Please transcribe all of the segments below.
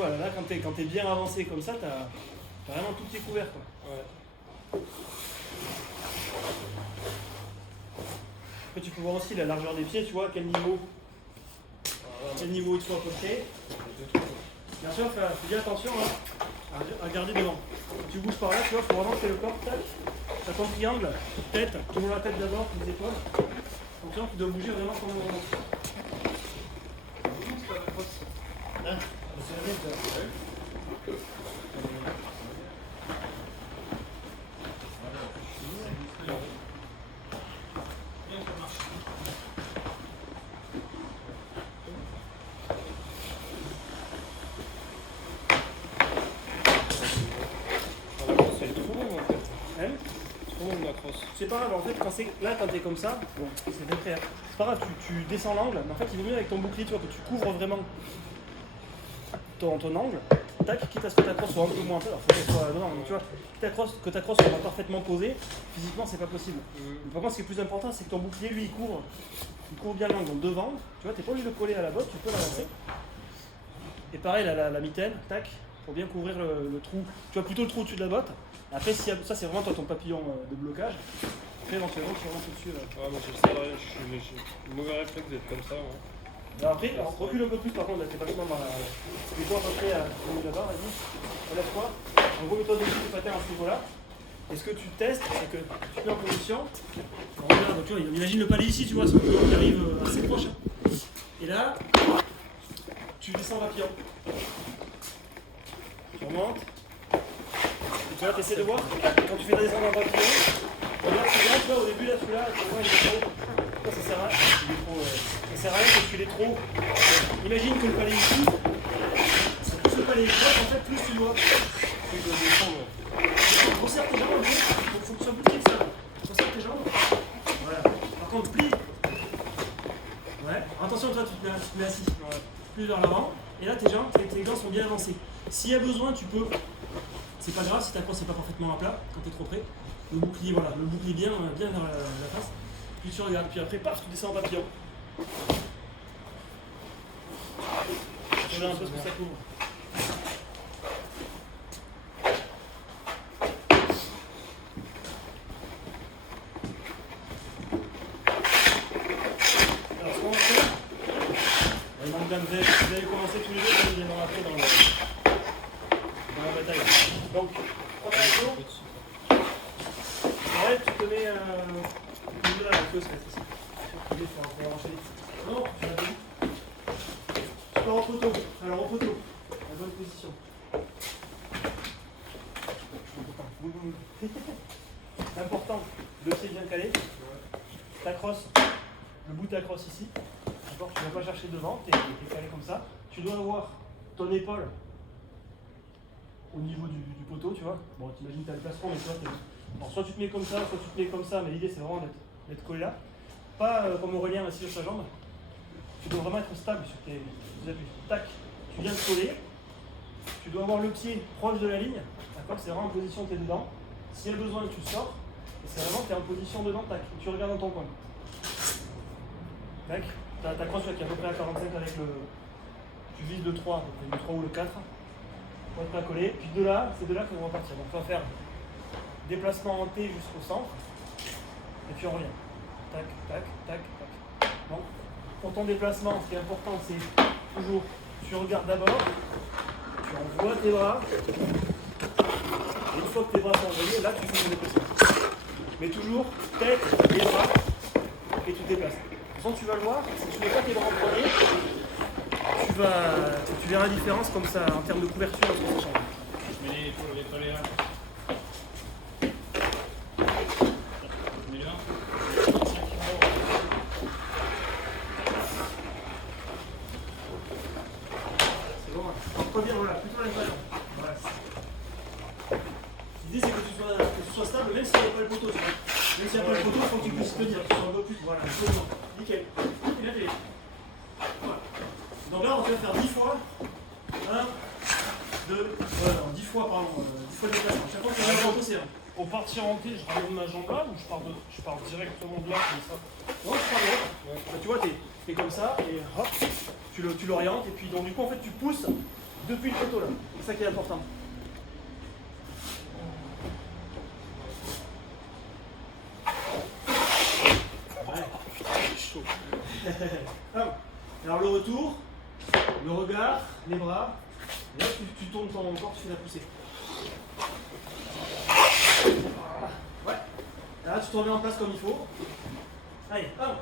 vois, là quand t'es bien avancé comme ça, t'as vraiment tout qui est couvert, quoi. Ouais. Après, tu peux voir aussi la largeur des pieds, tu vois, quel niveau il te faut à peu près. Bien sûr, fais bien attention à garder devant. Tu bouges par là, tu vois, il faut vraiment que le corps, tac, t'as ton triangle, tête, tu montes la tête d'abord, puis les épaules. Attention, tu dois bouger vraiment comme on avance. Hein, c'est la même, ça. C'est pas grave, en fait, quand t'es comme ça, bon, c'est très clair. C'est pas grave, tu descends l'angle, mais en fait, il vaut mieux avec ton bouclier, tu vois, que tu couvres vraiment ton angle, tac, quitte à ce que ta crosse soit un peu moins, alors faut qu'elle soit devant, mais tu vois, que ta crosse soit parfaitement posée, physiquement, c'est pas possible. Mais par contre, ce qui est plus important, c'est que ton bouclier, lui, il couvre bien l'angle, donc devant, tu vois, t'es pas obligé de le coller à la botte, tu peux l'avancer. Et pareil, la mitaine, tac, pour bien couvrir le trou, tu vois, plutôt le trou au-dessus de la botte. Après, ça c'est vraiment toi ton papillon de blocage. Après, éventuellement, tu remontes au-dessus. Ouais, moi j'ai le mauvais réflexe d'être comme ça. Ouais. Alors après, recule un peu plus, par contre, là, t'es vachement dans la. Mets-toi à peu près au milieu là-bas, vas-y. Relève-toi. En gros, mets-toi dessus du patin à ce niveau-là. Et ce que tu testes, c'est que tu te mets en position. On regarde, donc, tu vois, imagine le palais ici, tu vois, qui arrive assez proche. Et là, tu descends papillon. Tu remontes. Tu vois, t'essaies de voir, quand tu fais ta descente en papillon, regarde, tu vois, au début, là, celui-là, tu vois, il est trop. Ça sert à rien, ça sert à rien que tu l'aies trop. Imagine que le palais ici, plus le palais est proche, en fait, plus tu dois. Plus de descendre. Resserre tes jambes, il faut que tu sois plus que ça. Resserre tes jambes. Voilà. Par contre, plie. Ouais. Attention, toi, tu te mets assis. Ouais. Plus vers l'avant. Et là, tes gants sont bien avancés. S'il y a besoin, tu peux. C'est pas grave si ta crosse n'est pas parfaitement à plat quand tu es trop près. Le bouclier, voilà, le bouclier bien vers la face. Puis tu regardes, puis après, paf, tu descends en papillon. Regarde un peu ce que ça couvre. Alors, ce qu'on va faire, vous allez commencer tous les deux, vous allez rentrer dans la bataille. Donc, premier tour. Ouais, tu te mets au milieu de la queue, ça va être ici. Pour enchaîner. Non, tu l'as vu. Tu pars en photo. Alors en photo, la bonne position. C'est important, le pied bien calé. Ta crosse, le bout de ta crosse ici. D'accord, tu ne vas pas chercher devant, tu es calé comme ça. Tu dois avoir ton épaule au niveau du poteau, tu vois. Bon, t'imagines que tu as le plastron, mais tu vois, alors, soit tu te mets comme ça, soit tu te mets comme ça, mais l'idée c'est vraiment d'être collé là. Pas comme Aurélien assis sur sa jambe. Tu dois vraiment être stable sur tes appuis. Tac, tu viens de coller. Tu dois avoir le pied proche de la ligne. D'accord, c'est vraiment en position, tu es dedans. S'il y a besoin, tu sors. Et c'est vraiment, tu es en position dedans, tac. Tu regardes dans ton coin. Tac, ta crosse qui est à peu près à 45 avec le. Tu vises le 3, donc le 3 ou le 4. Pour être pas collé. Puis de là, c'est de là qu'on va partir. Donc on va faire déplacement en T jusqu'au centre. Et puis on revient. Tac, tac, tac, tac. Bon. Pour ton déplacement, ce qui est important, c'est toujours, tu regardes d'abord, tu envoies tes bras. Et une fois que tes bras sont envoyés, là tu fais ton déplacement. Mais toujours tête et bras, et tu te déplaces. De toute façon, tu vas le voir, si tu ne mets pas tes bras en premier, tu verras la différence comme ça en termes de couverture entre ces chambres. Je mets les collés là. Voilà, plutôt l'intérieur. Voilà. L'idée c'est que tu sois stable, même s'il n'y a pas le poteau. Même s'il n'y a pas le poteau, il faut que tu puisses tenir. Tu sois un peu plus. Voilà, nickel. Et bien t'es. Voilà. Donc là on va faire 10 fois. 1, 2, voilà, 10 fois pardon. 10 fois le déplacement. Chaque fois que tu as un poteau, c'est 1. Au partir en T, je ramène ma jambe là ou je pars directement de là comme ça? Non, tu pars de là. Bah, tu vois, t'es comme ça et hop, tu l'orientes et puis donc du coup en fait tu pousses depuis le poteau là. C'est ça qui est important. Ouais. Chaud. Ah, alors le retour, le regard, les bras. Et là tu tournes ton corps, tu fais la poussée. Ouais. Là tu te remets en place comme il faut. Allez, 1.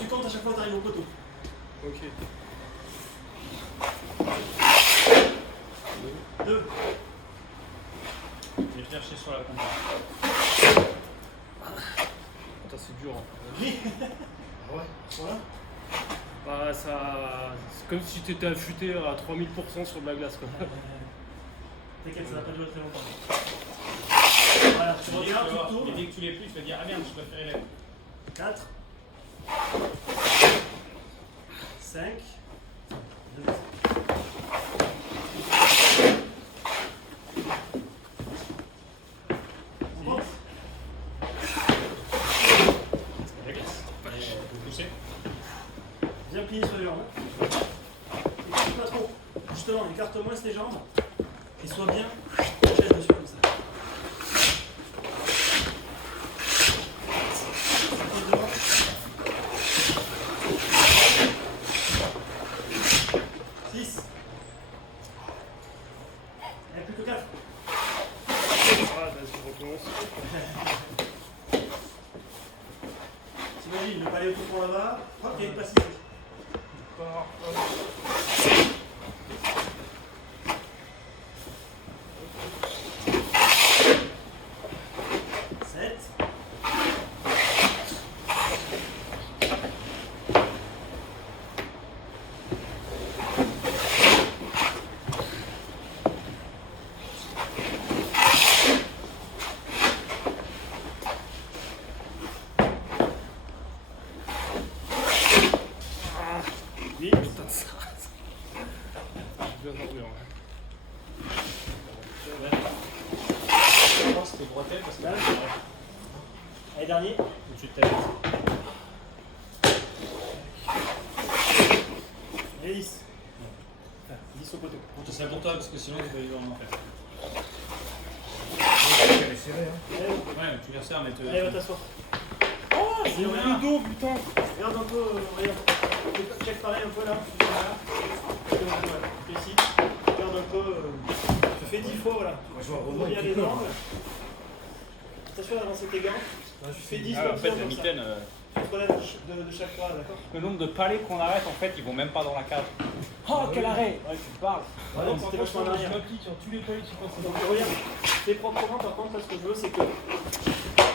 Tu comptes à chaque fois que tu arrives au poteau. Ok. 2. Je vais chercher sur la compta. Putain, c'est dur. Hein. Oui. Ouais. Voilà. Bah, ça... C'est comme si tu étais affûté à 3000% sur de la glace, quoi. T'inquiète, ça va pas durer très longtemps. Voilà, tu regardes, tu tournes. Et dès que tu l'es plus, tu vas dire ah merde, je préférais les. 4. 5. On compte. La glace. Vous poussez. Bien plié sur les jambes. Écarte pas trop. Justement, écarte moins tes jambes. Et sois bien chaise dessus comme ça. 6. Il n'y a plus que 4. Ah, vas-y, je recommence. T'imagines, le palais au tout là-bas. Hop, il y a une passe ici. 7. 8. Putain de ça. Je viens d'en rire. Je pense que c'était bretelle parce que Là. Allez, dernier. au-dessus de ta tête. Et 10. Enfin, 10 au poteau. C'est pour toi parce que sinon tu vas vivre en enfer. Allez, Ouais, tu les resserres, mais allez, va t'asseoir. Oh, j'ai eu le dos, putain. Regarde un peu, regarde. Check pareil un peu là. Voilà. Ici. Regarde un peu. Tu fais 10 fois, voilà. Tu ouvres bien les jambes. Attention à avancer tes gants. Tu fais 10 Ah, en comme fait, ça, la comme ça. mitaine, Tu te relèves de chaque fois, d'accord? le nombre de palais qu'on arrête, en fait, ils vont même pas dans la cage. Oh, quel arrêt! Ouais, tu te parles. Ouais, donc c'était vachement en arrière. m'applique sur tous les paliers, tu penses. Donc regarde, fais proprement. Par contre, là, ce que je veux, c'est que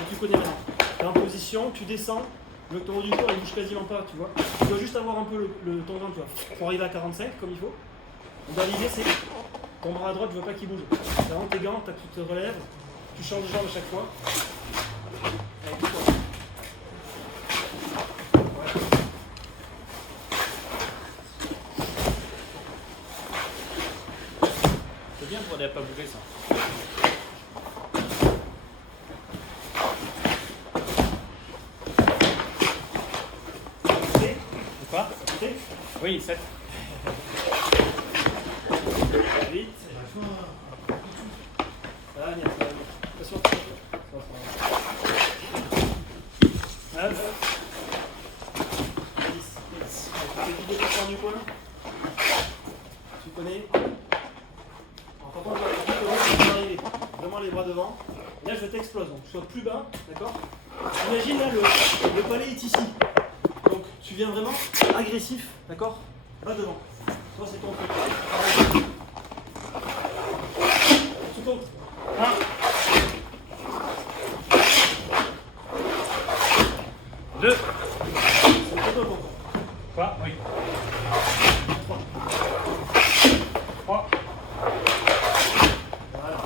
tu connais maintenant. Tu es en position, tu descends, le ton haut du corps il bouge quasiment pas, tu vois. Tu dois juste avoir un peu ton ventre, tu vois, pour arriver à 45 comme il faut. Donc là, l'idée, c'est ton bras à droite, je veux pas qu'il bouge. C'est vraiment tes gants, tu te relèves, tu changes de jambe à chaque fois. Allez, pousse-toi. C'est bien pour ne pas bouger ça. Montez, Quoi? montez. Oui, 7. Vite. Ça va venir, ça va venir. Attention. Ça va. 9. 10. Tu fais vider ton corps du coin. Tu connais. Alors, par contre, je vais arriver. Vraiment les bras devant. Et là, je t'explose. Donc, sois plus bas. D'accord? Imagine là, le palais est ici. Donc, tu viens vraiment agressif. D'accord? Va devant. Toi, c'est ton truc. Tu comptes. 1. 2. C'est le poteau, compte. Quoi? Oui. 3. 3. Voilà.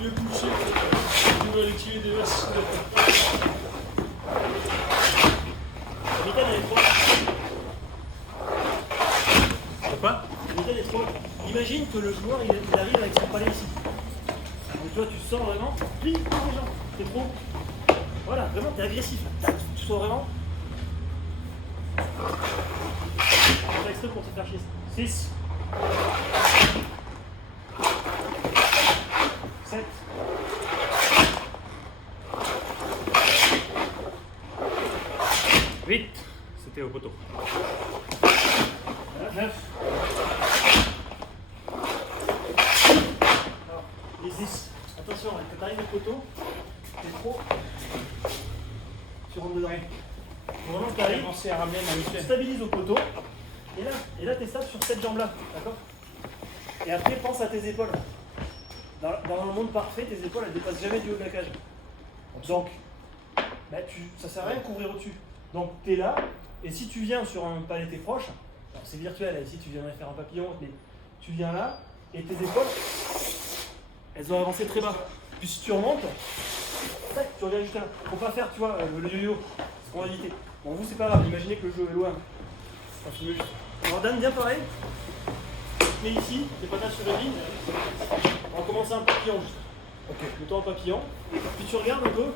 Vieux couché, tu vas aller tuer des vaches. La mitaine, elle est trop. Pourquoi? La mitaine est trop. Imagine que le joueur il arrive avec son palais ici. Donc toi tu sors vraiment, plie les jambes. T'es trop. Voilà, vraiment t'es agressif. Tac, tu sors vraiment. Tac, laisse-le pour te faire chier. 6. 7. 8. C'était au poteau. 9. Alors, les 10. Attention, quand tu arrives au poteau, t'es trop. Tu rentres dedans. Faut vraiment que tu arrives, Commencer à ramener ma tu mutuelle. stabilises au poteau. Et là tu es stable sur cette jambe-là. D'accord? Et après, pense à tes épaules. Dans le monde parfait, tes épaules elles dépassent jamais du haut de la cage. Donc, bah, ça sert à rien de couvrir au-dessus. Donc tu es là, et si tu viens sur un palais t'es proche, alors c'est virtuel, ici tu viendrais faire un papillon, mais tu viens là, et tes épaules, elles ont avancé très bas. Puis si tu remontes, tac, tu reviens juste là. Faut pas faire, tu vois, le yo-yo, c'est qu'on va éviter. Bon, vous c'est pas grave, imaginez que le jeu est loin. On filme juste. Alors Dan, bien pareil, mais ici, t'es pas là sur la ligne, on va commencer un papillon juste. Ok. Mets-toi en papillon, puis tu regardes un peu,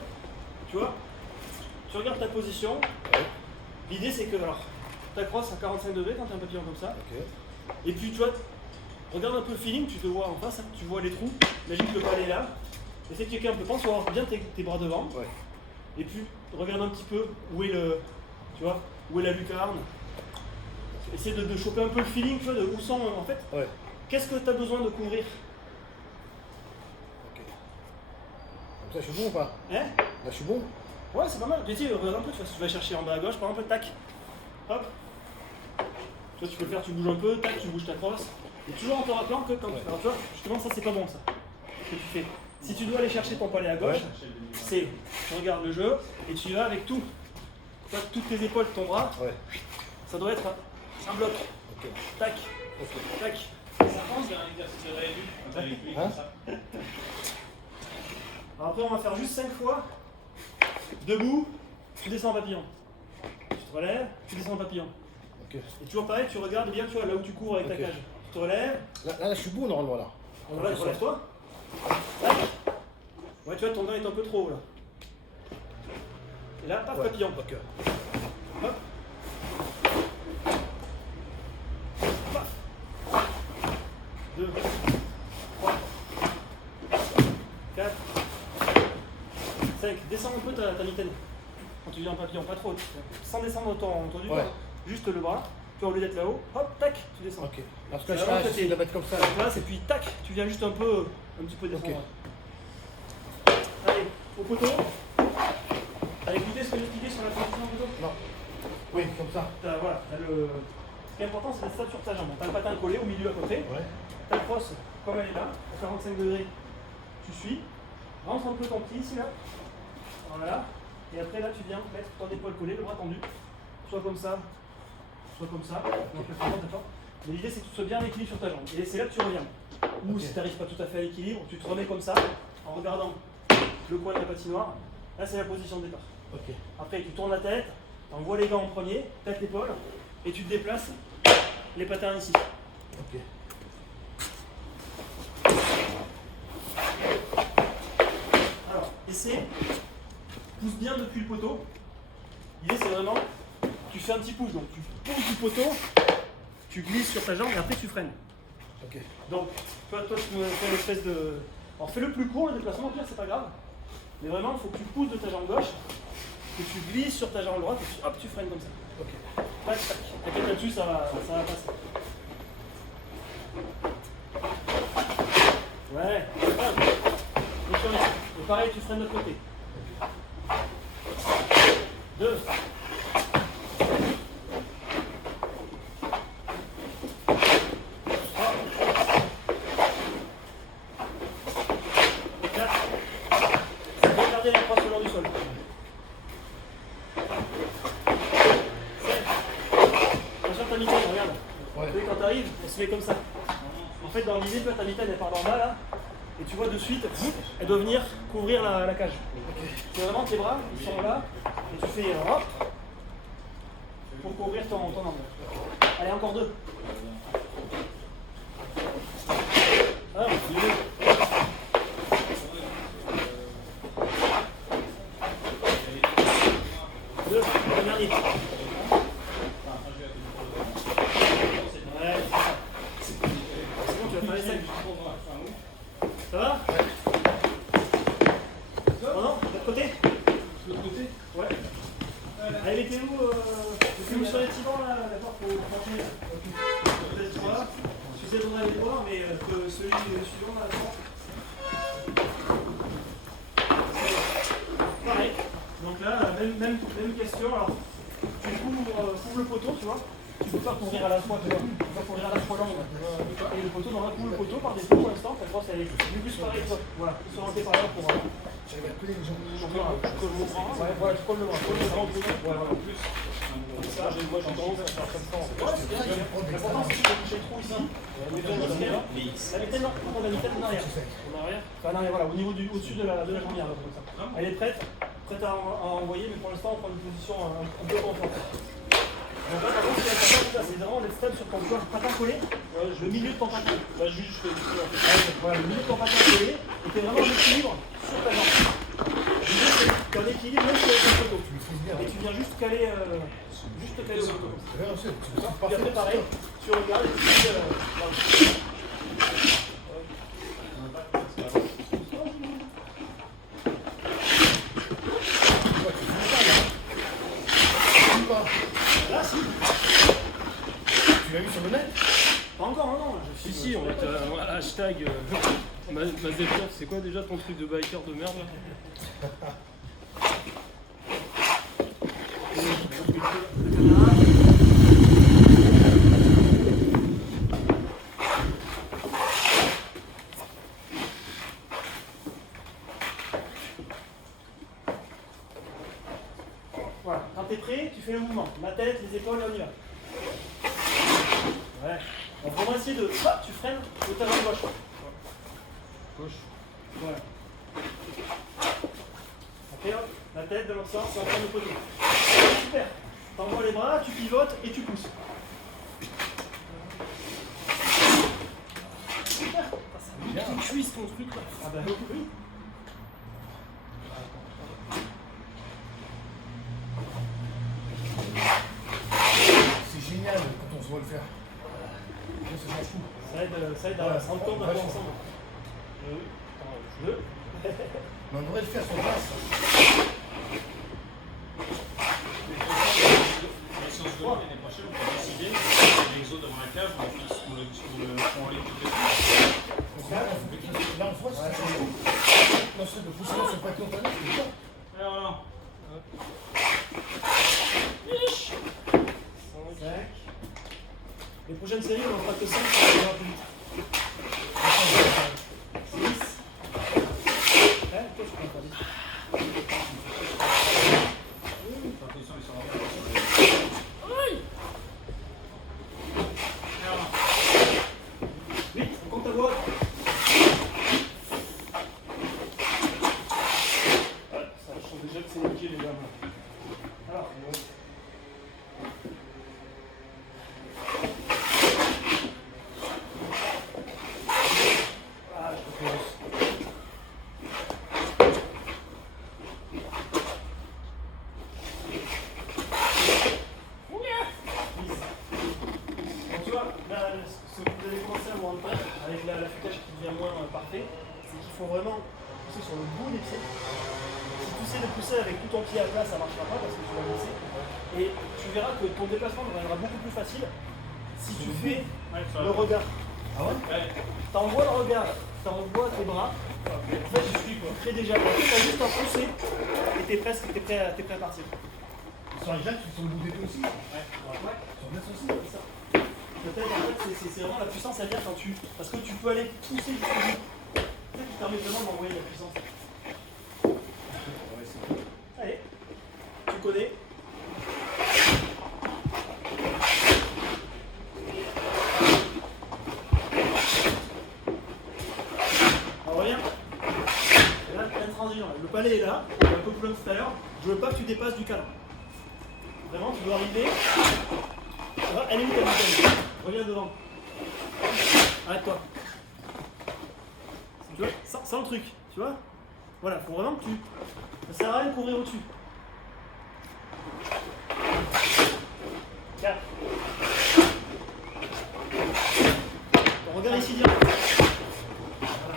tu vois, tu regardes ta position. L'idée c'est que, alors, t'accroches à 45 degrés quand t'as un papillon comme ça, Ok. et puis tu vois, regarde un peu le feeling, tu te vois en face, tu vois les trous, imagine que le palais est là, essaie de checker un peu, pense à avoir bien tes bras devant, Ouais. et puis regarde un petit peu où est le, tu vois, où est la lucarne, essaie de choper un peu le feeling, tu vois, de où sont, en fait, Ouais. qu'est-ce que t'as besoin de couvrir, Ok. Comme ça, je suis bon ou pas? hein? Là, je suis bon? Ouais, c'est pas mal. Tu sais, regarde un peu, tu vois, si tu vas chercher en bas à gauche, par exemple, tac, hop. Toi, tu peux le faire, tu bouges un peu, tac, tu bouges ta crosse. Et toujours en te rappelant que quand tu. Alors, tu vois, justement, ça, c'est pas bon, ça. Ce que tu fais. Si tu dois aller chercher ton palais à gauche, c'est. Tu regardes le jeu et tu y vas avec tout. Tu vois, toutes tes épaules, ton bras, Ouais. ça doit être un bloc. Ok. Tac, Ok. tac. Ça pense d'un exercice de réélu, avec lui, Hein comme ça. Alors, après, on va faire juste 5 fois. Debout, tu descends en papillon. Tu te relèves, tu descends en papillon. Ok. Et toujours pareil, tu regardes bien, tu vois, là où tu cours avec ta Ok. cage. Tu te relèves, Là, je suis bon normalement là. relève-toi. Tac. Ouais, tu vois, ton gars est un peu trop haut là. Et là, paf, Ouais. papillon. Ok. Hop. Paf. 2, 3, 4, 5. Descends un peu ta mitaine. Quand tu viens en papillon, pas trop. Sans descendre ton du Ouais. corps. Juste le bras. Tu vois, au lieu d'être là-haut, hop, tac, tu descends. Ok. Parce que C'est je vraiment vais côté. essayer de la mettre comme ça. Place, et puis tac, tu viens juste un petit peu descendre. Ok. Allez, au poteau. T'as écouté ce que j'expliquais sur la position au poteau? Non. Oui, comme ça. Voilà, ce qui est important, c'est d'être stable sur ta jambe. T'as le patin collé au milieu à peu près. Ouais. Ta crosse, comme elle est là, à 45 degrés, tu suis. Rentre un peu ton pied ici là. Voilà. Et après là, tu viens mettre ton épaule collée, le bras tendu. Soit comme ça, soit comme ça. Donc, le fond, d'accord. Mais l'idée, c'est que tu sois bien en équilibre sur ta jambe. Et c'est là que tu reviens. Ou Ok. si tu n'arrives pas tout à fait à l'équilibre, tu te remets comme ça, en regardant le coin de la patinoire. Là, c'est la position de départ. Ok. Après, tu tournes la tête, tu envoies les gants en premier, tête l'épaule, et tu te déplaces les patins ici. Ok. Alors, essaie, pousse bien depuis le poteau. L'idée, c'est vraiment, tu fais un petit push, donc tu pousses du poteau, tu glisses sur ta jambe et après tu freines. Ok. Donc, toi tu me fais une espèce de. Alors, fais le plus court le déplacement, au pire, c'est pas grave. Mais vraiment, il faut que tu pousses de ta jambe gauche, que tu glisses sur ta jambe droite et hop, tu freines comme ça. Ok. Tac, tac. T'inquiète là-dessus, ça va passer. Ouais, c'est pas grave. Et pareil, tu freines de l'autre côté. 2. 4. Regardez la crosse le long du sol. 5. Attention ta mitaine, regarde. Ouais. Tu sais, quand t'arrives, elle se met comme ça. En fait, dans l'idée, tu vois, ta mitaine, elle part en bas là. Et tu vois de suite, elle doit venir couvrir la cage. C'est vraiment tes bras, ils sont là. Et tu fais hop pour couvrir ton angle. Allez, encore 2. Ah, mieux. 2, le dernier. sur les tibans là, d'accord, faut changer. Peut-être toi, tu sais tourner les doigts, mais que celui suivant là, d'accord. Pareil. Donc là, même question. Alors, tu couvres le poteau, tu vois. Tu peux pas couvrir à la fois, tu vois. Tu peux pas couvrir à la fois l'angle. Et le poteau, dans couvre le poteau par défaut pour l'instant. Ta brosse, elle est plus pareil, toi. Voilà, tu sont rentrés par là pour. J'arrive à coller les jambes. Tu colles le bras. Ouais, voilà, tu colles le bras. Colle le bras au poteau. Ouais, voilà. Plus. Ça, moi j'ai tendance à faire comme ça. Ouais, c'est bien. L'important, c'est de toucher le trou ici. La mitaine, non. La mitaine en arrière. En arrière. Enfin, en arrière, voilà, au-dessus de la jambière, comme ça. Elle est prête à envoyer, mais pour l'instant, on prend une position un peu confortable. Donc là, par contre, ce qui est important, c'est vraiment d'être stable sur ton corps, patin collé, le milieu de ton patin. Là, juste, je fais voilà, le milieu de ton patin collé, et tu es vraiment en équilibre sur ta jambe. L'idée, c'est que tu es en équilibre même sur le poteau. Et tu viens juste caler au poteau. Puis après, pareil, tu regardes et tu dis. Là, si. Tu l'as vu sur le net? Pas encore, non. Si, on va être hashtag Mazepin, c'est quoi déjà ton truc de biker de merde là? Voilà, quand tu es prêt, tu fais le mouvement. La tête, les épaules, et on y va. Ouais. Donc on va essayer de. Hop, tu freines le talon gauche. Gauche. Voilà. Après, hop, la tête de l'autre sens, c'est en train de poser. Super. T'envoies les bras, tu pivotes et tu pousses. Super. Ça Bien cuisse ton truc là. Ah bah oui. C'est génial quand on se voit le faire. Ça aide à se rendre compte d'un peu ensemble. Deux. Mais on devrait le faire sur place. La séance de l'année prochaine, on va décider si l'exo devant la cage ou on l'équipe. Là, on se voit, c'est chaud. Non, c'est de pousser sur le paquet, on peut aller, c'est ça. Alors, 5. Les prochaines séries, on en fera que 5 pour aller plus vite. 6. Toi, je peux pas vite. attention, ils sont en 8, on compte ta voix. Ça change déjà que c'est nickel, les gars. Alors, je te pose. Donc, tu vois, là, ce que vous allez commencer à vous rendre compte avec l'affûtage qui devient moins parfait, c'est qu'il faut vraiment pousser sur le bout des pieds. Si tu essaies de pousser avec tout ton pied à plat, ça ne marchera pas parce que tu vas glisser. Et tu verras que ton déplacement deviendra beaucoup plus facile si tu fais le regard. Ah ouais? T'envoies le regard, t'envoies tes bras. En fait, tu crées déjà. Tu as juste à pousser et t'es prêt à partir. Sur les jacques, tu sont le bout des pieds aussi? Ouais. Sur le aussi? C'est ça. Peut-être en fait, c'est vraiment la puissance à dire quand tu. Parce que tu peux aller pousser jusqu'au bout. C'est ça qui permet vraiment d'envoyer la puissance. Allez, tu connais. Alors reviens. Et là, pleine transition. Le palais est là, un peu plus loin que tout à l'heure. Je veux pas que tu dépasses du cadre. Vraiment, tu dois arriver. Ça va, elle est où ta bouteille? Reviens devant. Arrête-toi. Tu vois, sans le truc, tu vois. Voilà, faut vraiment que tu. Ça sert à rien de courir au-dessus. 4. On regarde ici direct. Voilà.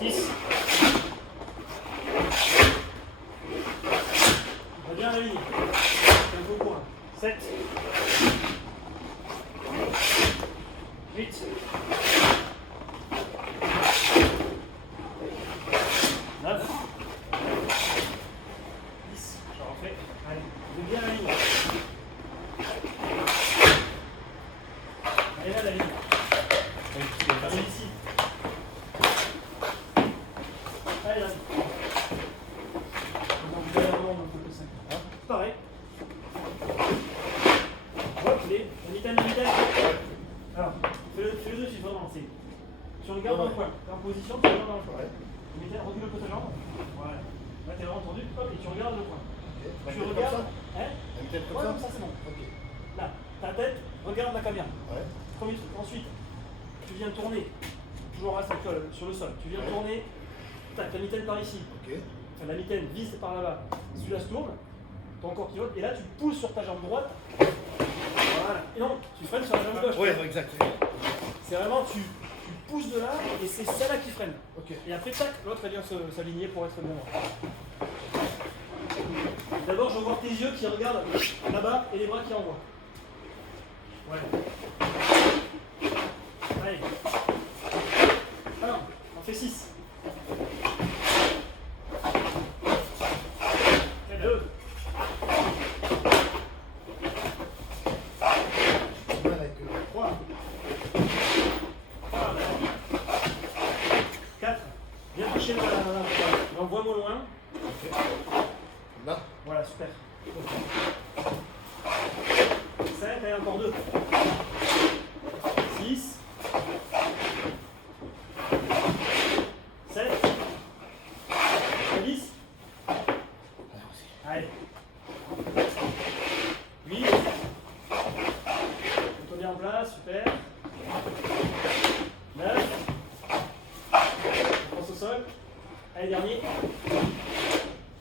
6. bien la ligne. C'est un peu au courant. 7. 8. 9. 10. Je refais. Allez, je bien la ligne. Allez là la ligne. Allez ici. Allez là. Pareil. Hop, la mitaine. Alors, fais-le de suite, vraiment. Tu regardes dans le coin. T'es en position, tu regardes dans le coin. La mitaine, recule un peu ta jambe. Voilà. Là, t'es vraiment tendu. Hop, et tu regardes le coin. Tu regardes. Hein? La mitaine Ouais, comme ça, c'est bon. Ok. Là, ta tête, regarde la caméra. Ouais. Premier truc. Ensuite, tu viens tourner. Toujours reste actuel sur le sol. Tu viens tourner. Tac, la mitaine par ici. Ok. Enfin, la mitaine vise par là-bas. Celui-là se tourne. Ton corps qui vote. Et là, tu pousses sur ta jambe droite. Voilà. Et non, tu freines sur la jambe gauche. Ouais, exact. C'est vraiment, tu pousses de là et c'est celle-là qui freine. Ok. Et après, tac, l'autre, elle vient s'aligner pour être bien droit. D'abord, je veux voir tes yeux qui regardent là-bas et les bras qui envoient. Ouais. Allez. Alors, on fait 6. Et 2. Avec 3. 4. Viens toucher l'envoie-moi loin. là. Voilà, super. 5, allez, encore 2. 6. 7. 10. Allez. 8. Mets-toi bien en place, super. 9. On pense au sol. Allez, dernier.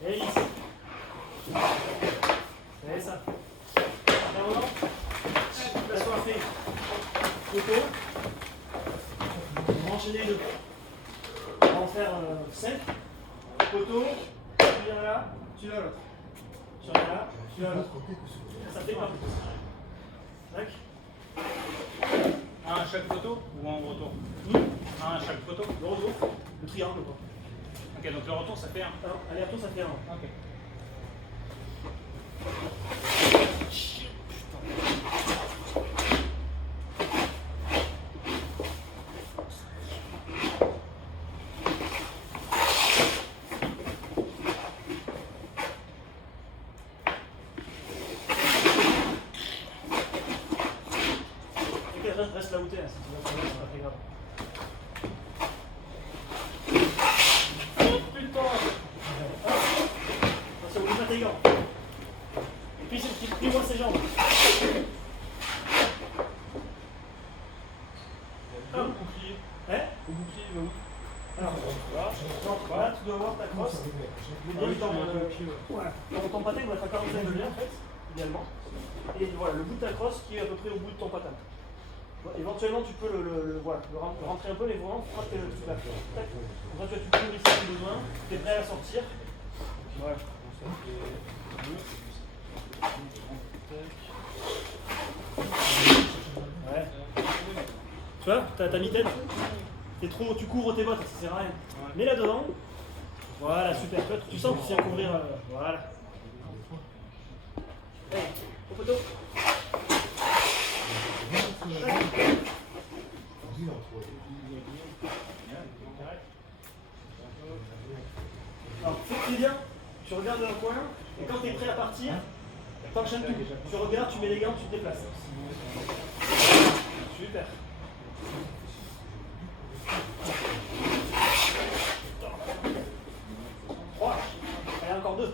Et 10. C'est ça. Maintenant, la soirée fait photo. On va enchaîner les deux. On va en faire 5. Photo. Tu viens là, tu vas à l'autre. Tu viens là, tu vas à l'autre. Ça fait pas. Tac. Un à chaque photo ou en retour? Un à chaque photo? Le retour. Le triangle quoi. Ok, donc le retour ça fait un. Alors, aller-retour, ça fait 1. Ok. Ok, reste là où t'es, hein, si tu veux faire, c'est pas très grave. Putain! Attention, oublie pas tes gants. Et puis, plie-moi ses jambes. Au bouclier. Hein? Au bouclier, il va où? Alors, voilà, tu dois avoir ta crosse. Bien dans ton patin, il doit être à 45 degrés en fait, idéalement. Et voilà, le bout de ta crosse qui est à peu près au bout de ton patin. Éventuellement, tu peux le rentrer un peu, mais vraiment, frappe le truc là. Tac. Comme ça, tu couvres ici si besoin. Tu es prêt à sortir. Voilà. Ouais. Tu vois, ta mitaine. Tu couvres tes bottes, ça sert à rien. Mets là devant. Voilà, super. Tu sens que tu viens couvrir. Voilà. Hey, au poteau. Alors, fais bien. Tu regardes dans le coin. Et quand tu es prêt à partir, t'enchaînes tout. Tu regardes, tu mets les gants, tu te déplaces. Super. Allez, encore 2.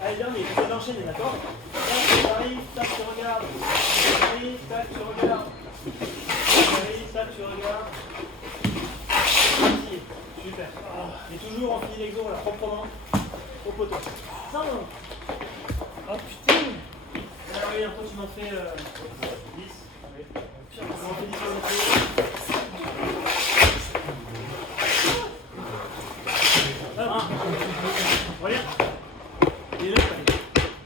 Allez, dernier, tu vas enchaîner, d'accord? Tac, t'arrives, tac, tu regardes. T'arrives, tac, tu regardes. T'arrives, tac, tu regardes. Super. Et toujours on finit l'exo, voilà, proprement au poteau. Ça, non. Oh putain. Alors oui, après tu m'en fais 10. Oui. Tu m'en fais 10 sur le côté. Regarde. Il est là.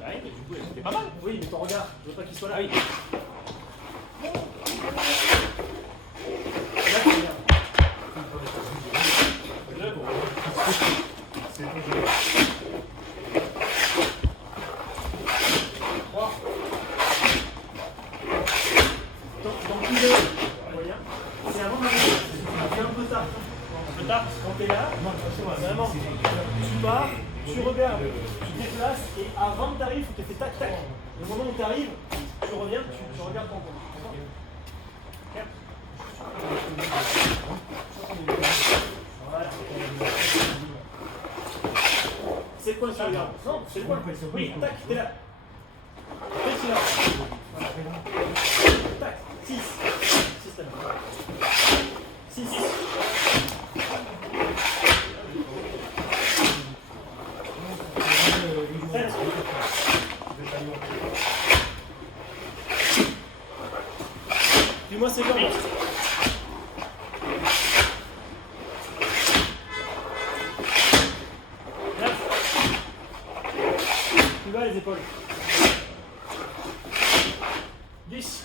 Bah oui, mais du coup, c'était pas mal. Oui, mais ton regard, je veux pas qu'il soit là. Ah oui. Là, tu regardes. Donc, c'est avant d'arriver. C'est un peu tard. Un peu tard, parce que quand t'es là, vraiment, tu pars, tu regardes, tu te déplaces, et avant que t'arrives, il faut que tu fais tac tac. Le moment où t'arrives, tu reviens, tu regardes ton compte. Voilà. C'est quoi ça, regarde? Non, c'est quoi? Oui, tac, t'es là. Après, tu es là. Voilà. Tac, 6. 6 là. 6. Dis-moi c'est quoi? 9. Plus bas les épaules. 10.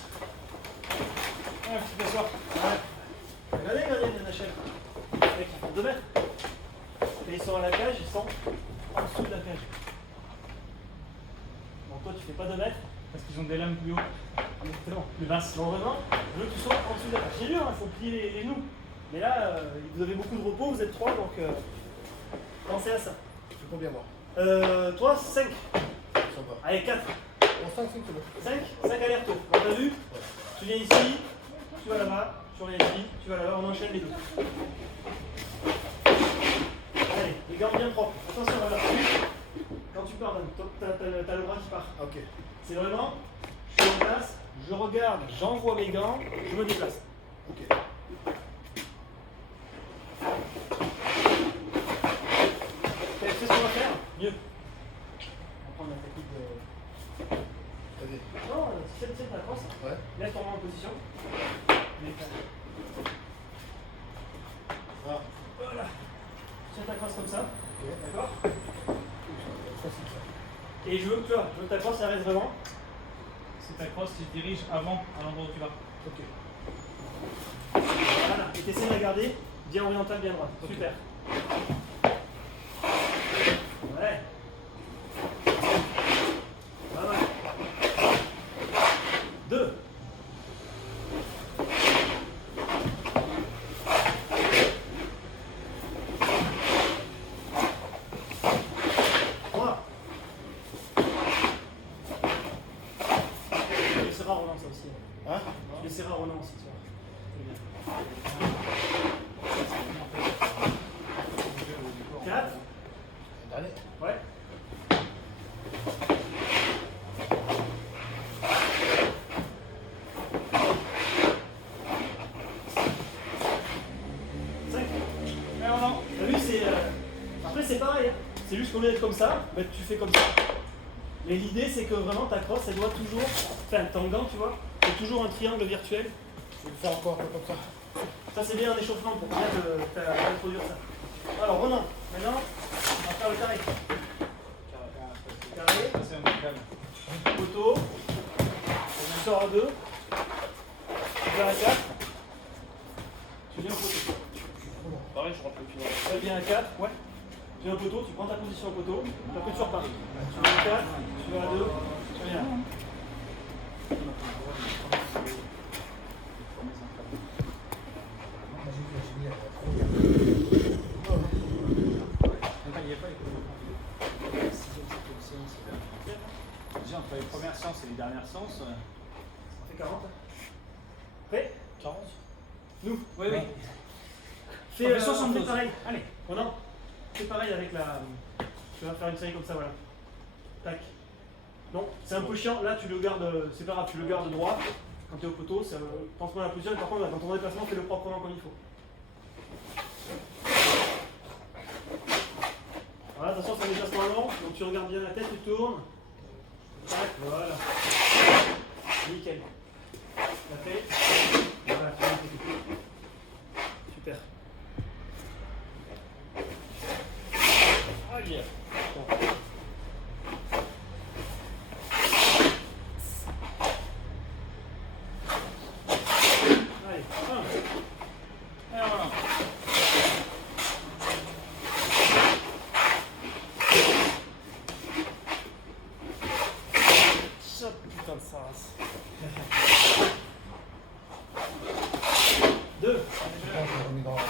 Ouais, tu t'assois. Ouais. Regardez, NHL. Mec, ils font 2 mètres. Et ils sont à la cage, ils sont en dessous de la cage. Donc toi tu fais pas 2 mètres. Parce qu'ils ont des lames plus haut. Exactement. Plus basses. Donc vraiment, je veux que tu sois en dessous de la cage. C'est dur, il faut plier les genoux. Mais là, vous avez beaucoup de repos, vous êtes 3, donc pensez à ça. Je fais combien moi? Toi, 5. Ça va. Allez, 4. En 5, c'est bon. 5 allers-retours. On t'a vu? Tu viens ici, tu vas là-bas, tu reviens ici, tu vas là-bas, on enchaîne les deux. Allez, les gants bien propres. Attention à la quand tu pars, t'as le bras qui part. Ok. C'est vraiment, je suis en place, je regarde, j'envoie mes gants, je me déplace. Ok. Tu sais ce qu'on va faire? Mieux. On va prendre la technique de... Vas-y. Non, tiens ta crosse. Ouais. Laisse ton main en position. Ah. Voilà. Tiens ta crosse comme ça. Ok. D'accord? Facile ça. Et je veux que ta crosse, elle reste vraiment. C'est ta crosse qui se dirige avant à l'endroit où tu vas. Ok. Voilà. Et t'essaies de regarder bien oriental, bien droit. Okay. Super. Ouais. Voilà. 2. 3. Tu laisseras Roland ça aussi. Hein? Tu laisseras Roland aussi. Tu vois. C'est bien. 4. Allez. Ouais. 5. T'as vu, c'est. Après, c'est pareil. Hein. C'est juste qu'au lieu d'être comme ça, bah, tu fais comme ça. Mais l'idée, c'est que vraiment ta crosse, elle doit toujours. Enfin, ton gant, tu vois, c'est toujours un triangle virtuel. Je vais le faire encore un peu comme ça. Ça, c'est bien un échauffement pour bien introduire ça. Alors, Ronan, maintenant, on va faire le carré. Carré, C'est un peu calme. poteau, on sort à 2, tu vas à 4, tu viens au poteau. Pareil, je rentre le pied. Tu viens à 4, ouais. Tu viens au poteau, tu prends ta position au poteau, après tu repars. Tu viens à 4, tu vas à 2, tu viens là. Déjà, entre les premières séances et les dernières séances. Ça fait 40. Prêt? 40. Nous? Oui, oui. Fais 70 pareil. Allez, Ronan, fais pareil avec la. Tu vas faire une série comme ça, voilà. Tac. Non, c'est un peu chiant. Là, tu le gardes, c'est pas grave, tu le gardes droit. Quand tu es au poteau, pense-moi à la position. Et par contre, dans ton déplacement, fais-le proprement comme il faut. tu regardes bien la tête, tu tournes. Tac, voilà. Nickel. La fait. Voilà, super. Allez. Allez, un. Et voilà. Ça, putain de sa race. 2. Je pense que je remets dans. Moi,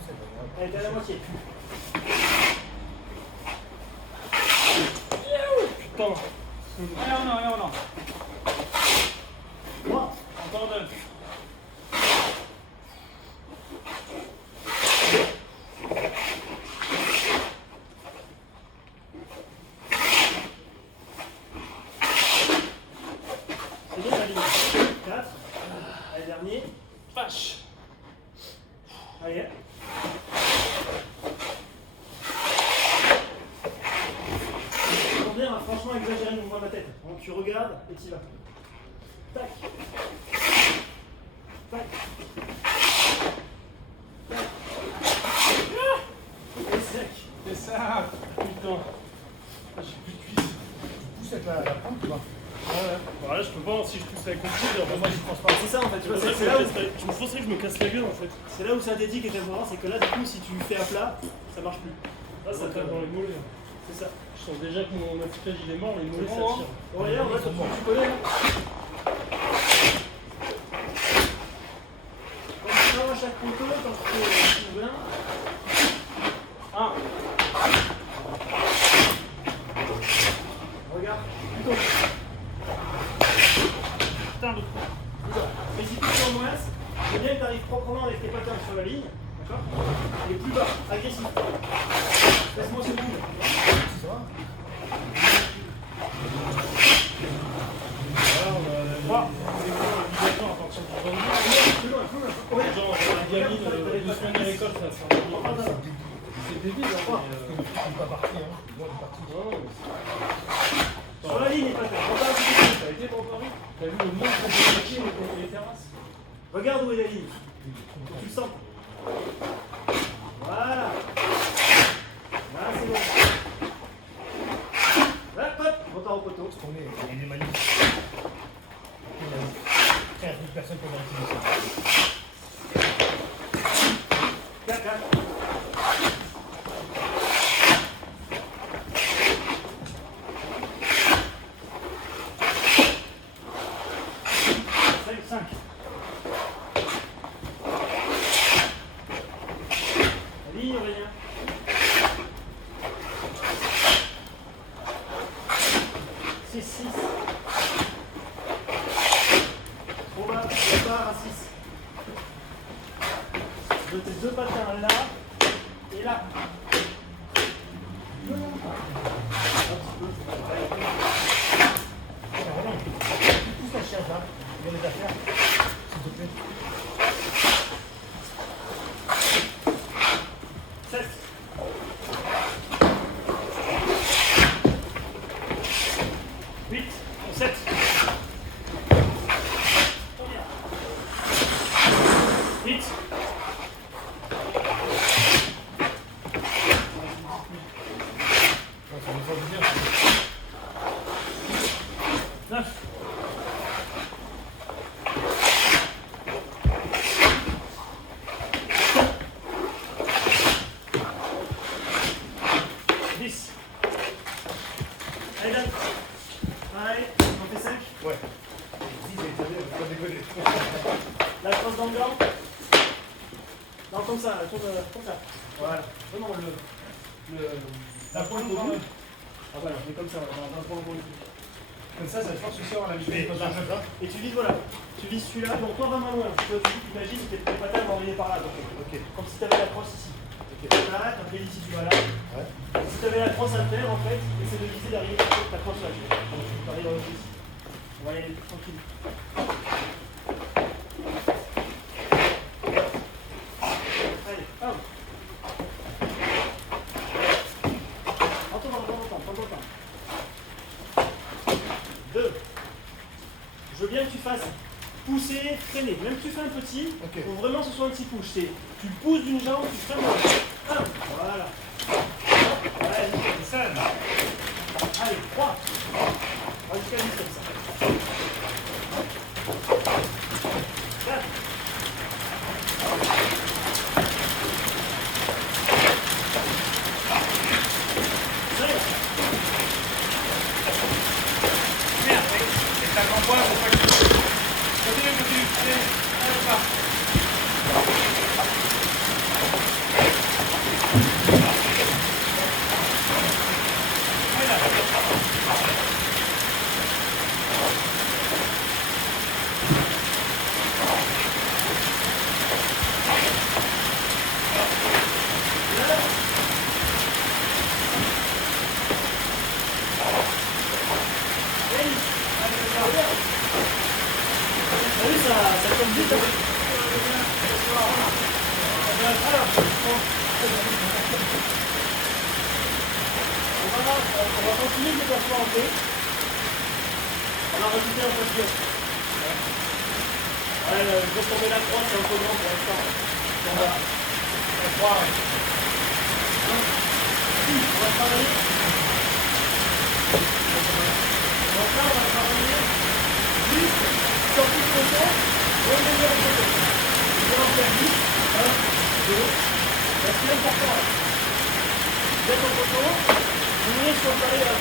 c'est pas grave. Allez, t'es à la moitié. Putain. Et voilà. 3. Encore 2. C'est bien la ligne. 4. Allez, dernier. Vache. Allez. Pour bien, franchement, exagérer le mouvement de la tête. Donc tu regardes et tu y vas. Tac. Tac. Tac. Et sec. C'est ça. Putain. J'ai plus de cuisses. Tu pousses avec la pointe, tu vois. Ouais. Bah là, je peux pas, si je pousse avec le coude, en fait, Moi, je pense pas. C'est ça en fait, tu vois, c'est c'est là, où- je me forcerais que je me casse la gueule en fait. c'est là où synthétique est important, c'est que là du coup si tu fais à plat, ça marche plus. Là, ça tape dans les mollets. C'est ça. Je sens déjà que mon affûtage il est mort, les mollets C'est ça bon, tire. Bon, regarde, ouais, tu connais là. Quand tu vas à chaque poteau, quand tu fais bien. 1. Regarde, plutôt. Putain, le Mais si tu fais en moins, c'est bien que tu arrives proprement avec tes patins sur la ligne, d'accord? Et plus bas, agressif. Laisse-moi ce bout. Ça va. Voilà, on a 3. C'est quoi l'obligatoire à partir du 22? Plus loin, plus loin. Ouais. Genre, la gamine de semaines à l'école, ça sert à rien. C'est débile, hein. Parce que le truc n'est pas parti, hein. Moi, il est parti. Non, mais Sur la ligne, les patins. Regarde où il est. t'as été pour Paris? T'as vu le nombre de papiers et les terrasses? Regarde où est la ligne. Tu le sens. Voilà. Là, c'est bon. Hop, hop. Repart au poteau. On est, il est magnifique. Il y a 15 000 personnes qui ont utilisé ça. 4, 4. La ligne, Aurélien. 6, 6. Trop bas, repart à 6. De tes deux patins là et là. Alors, Roland, tu pousses la chaise là. Il y a des affaires. S'il te plaît. 7. 8. 7. 8. Ouais, ça me semble bien. 9. 10. Allez, donne. Allez, on fait 5. Ouais. 10, j'ai été bien, faut pas déconner. La crosse dans le gant. Non, comme ça, tourne comme ça. Voilà. Non, non, la pointe au bout. Ah voilà, on est comme ça, dans le point au bout. Comme ça force aussi avoir la vitesse. Et tu vises, voilà. Tu vises celui-là, donc toi vraiment loin. Tu imagines que tes patins vont arriver par là. Donc, comme si tu avais la crosse ici. Là, après ici, tu vas là. Ouais. Si tu avais la crosse à faire, en fait, essaie de viser d'arriver sur ta crosse là. Tu arrives ici. On va y aller tranquille. pousser, freiner. Même si tu fais un petit, Ok. il faut vraiment que ce soit un petit push. Tu pousses d'une jambe, tu freines de l'autre. Voilà. Ouais, c'est ça. Allez, 3. On va jusqu'à 10 comme ça. 4. 5. Merde, c'est ta grand-voix, faut pas que tu... Continue, continue. Allez, allez, va. T'as vu, ça tombe vite. Hein. Alors, on va continuer le déplacement en paix. On va rajouter un peu de pièce. Ouais, je vais tomber la croix, c'est un peu grand pour l'instant. On va. La croix, ouais. On va travailler. Donc là, on va travailler juste sur tout le côté. On va venir au côté. On va en faire 10. 1, 2. C'est important. Vous êtes au poteau, vous venez sur le palais là.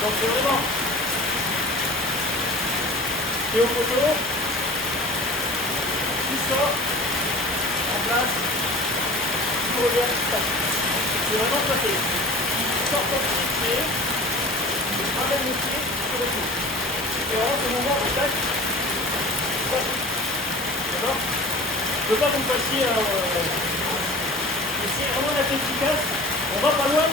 Donc c'est vraiment. Et au poteau, tu sors, en place, tu reviens, c'est vraiment placé. Tu sors ton pied, tu ramènes le pied, tu retournes. C'est vraiment ce moment où tac, d'accord? Je ne veux pas que vous fassiez c'est vraiment la tête efficace. On va pas loin.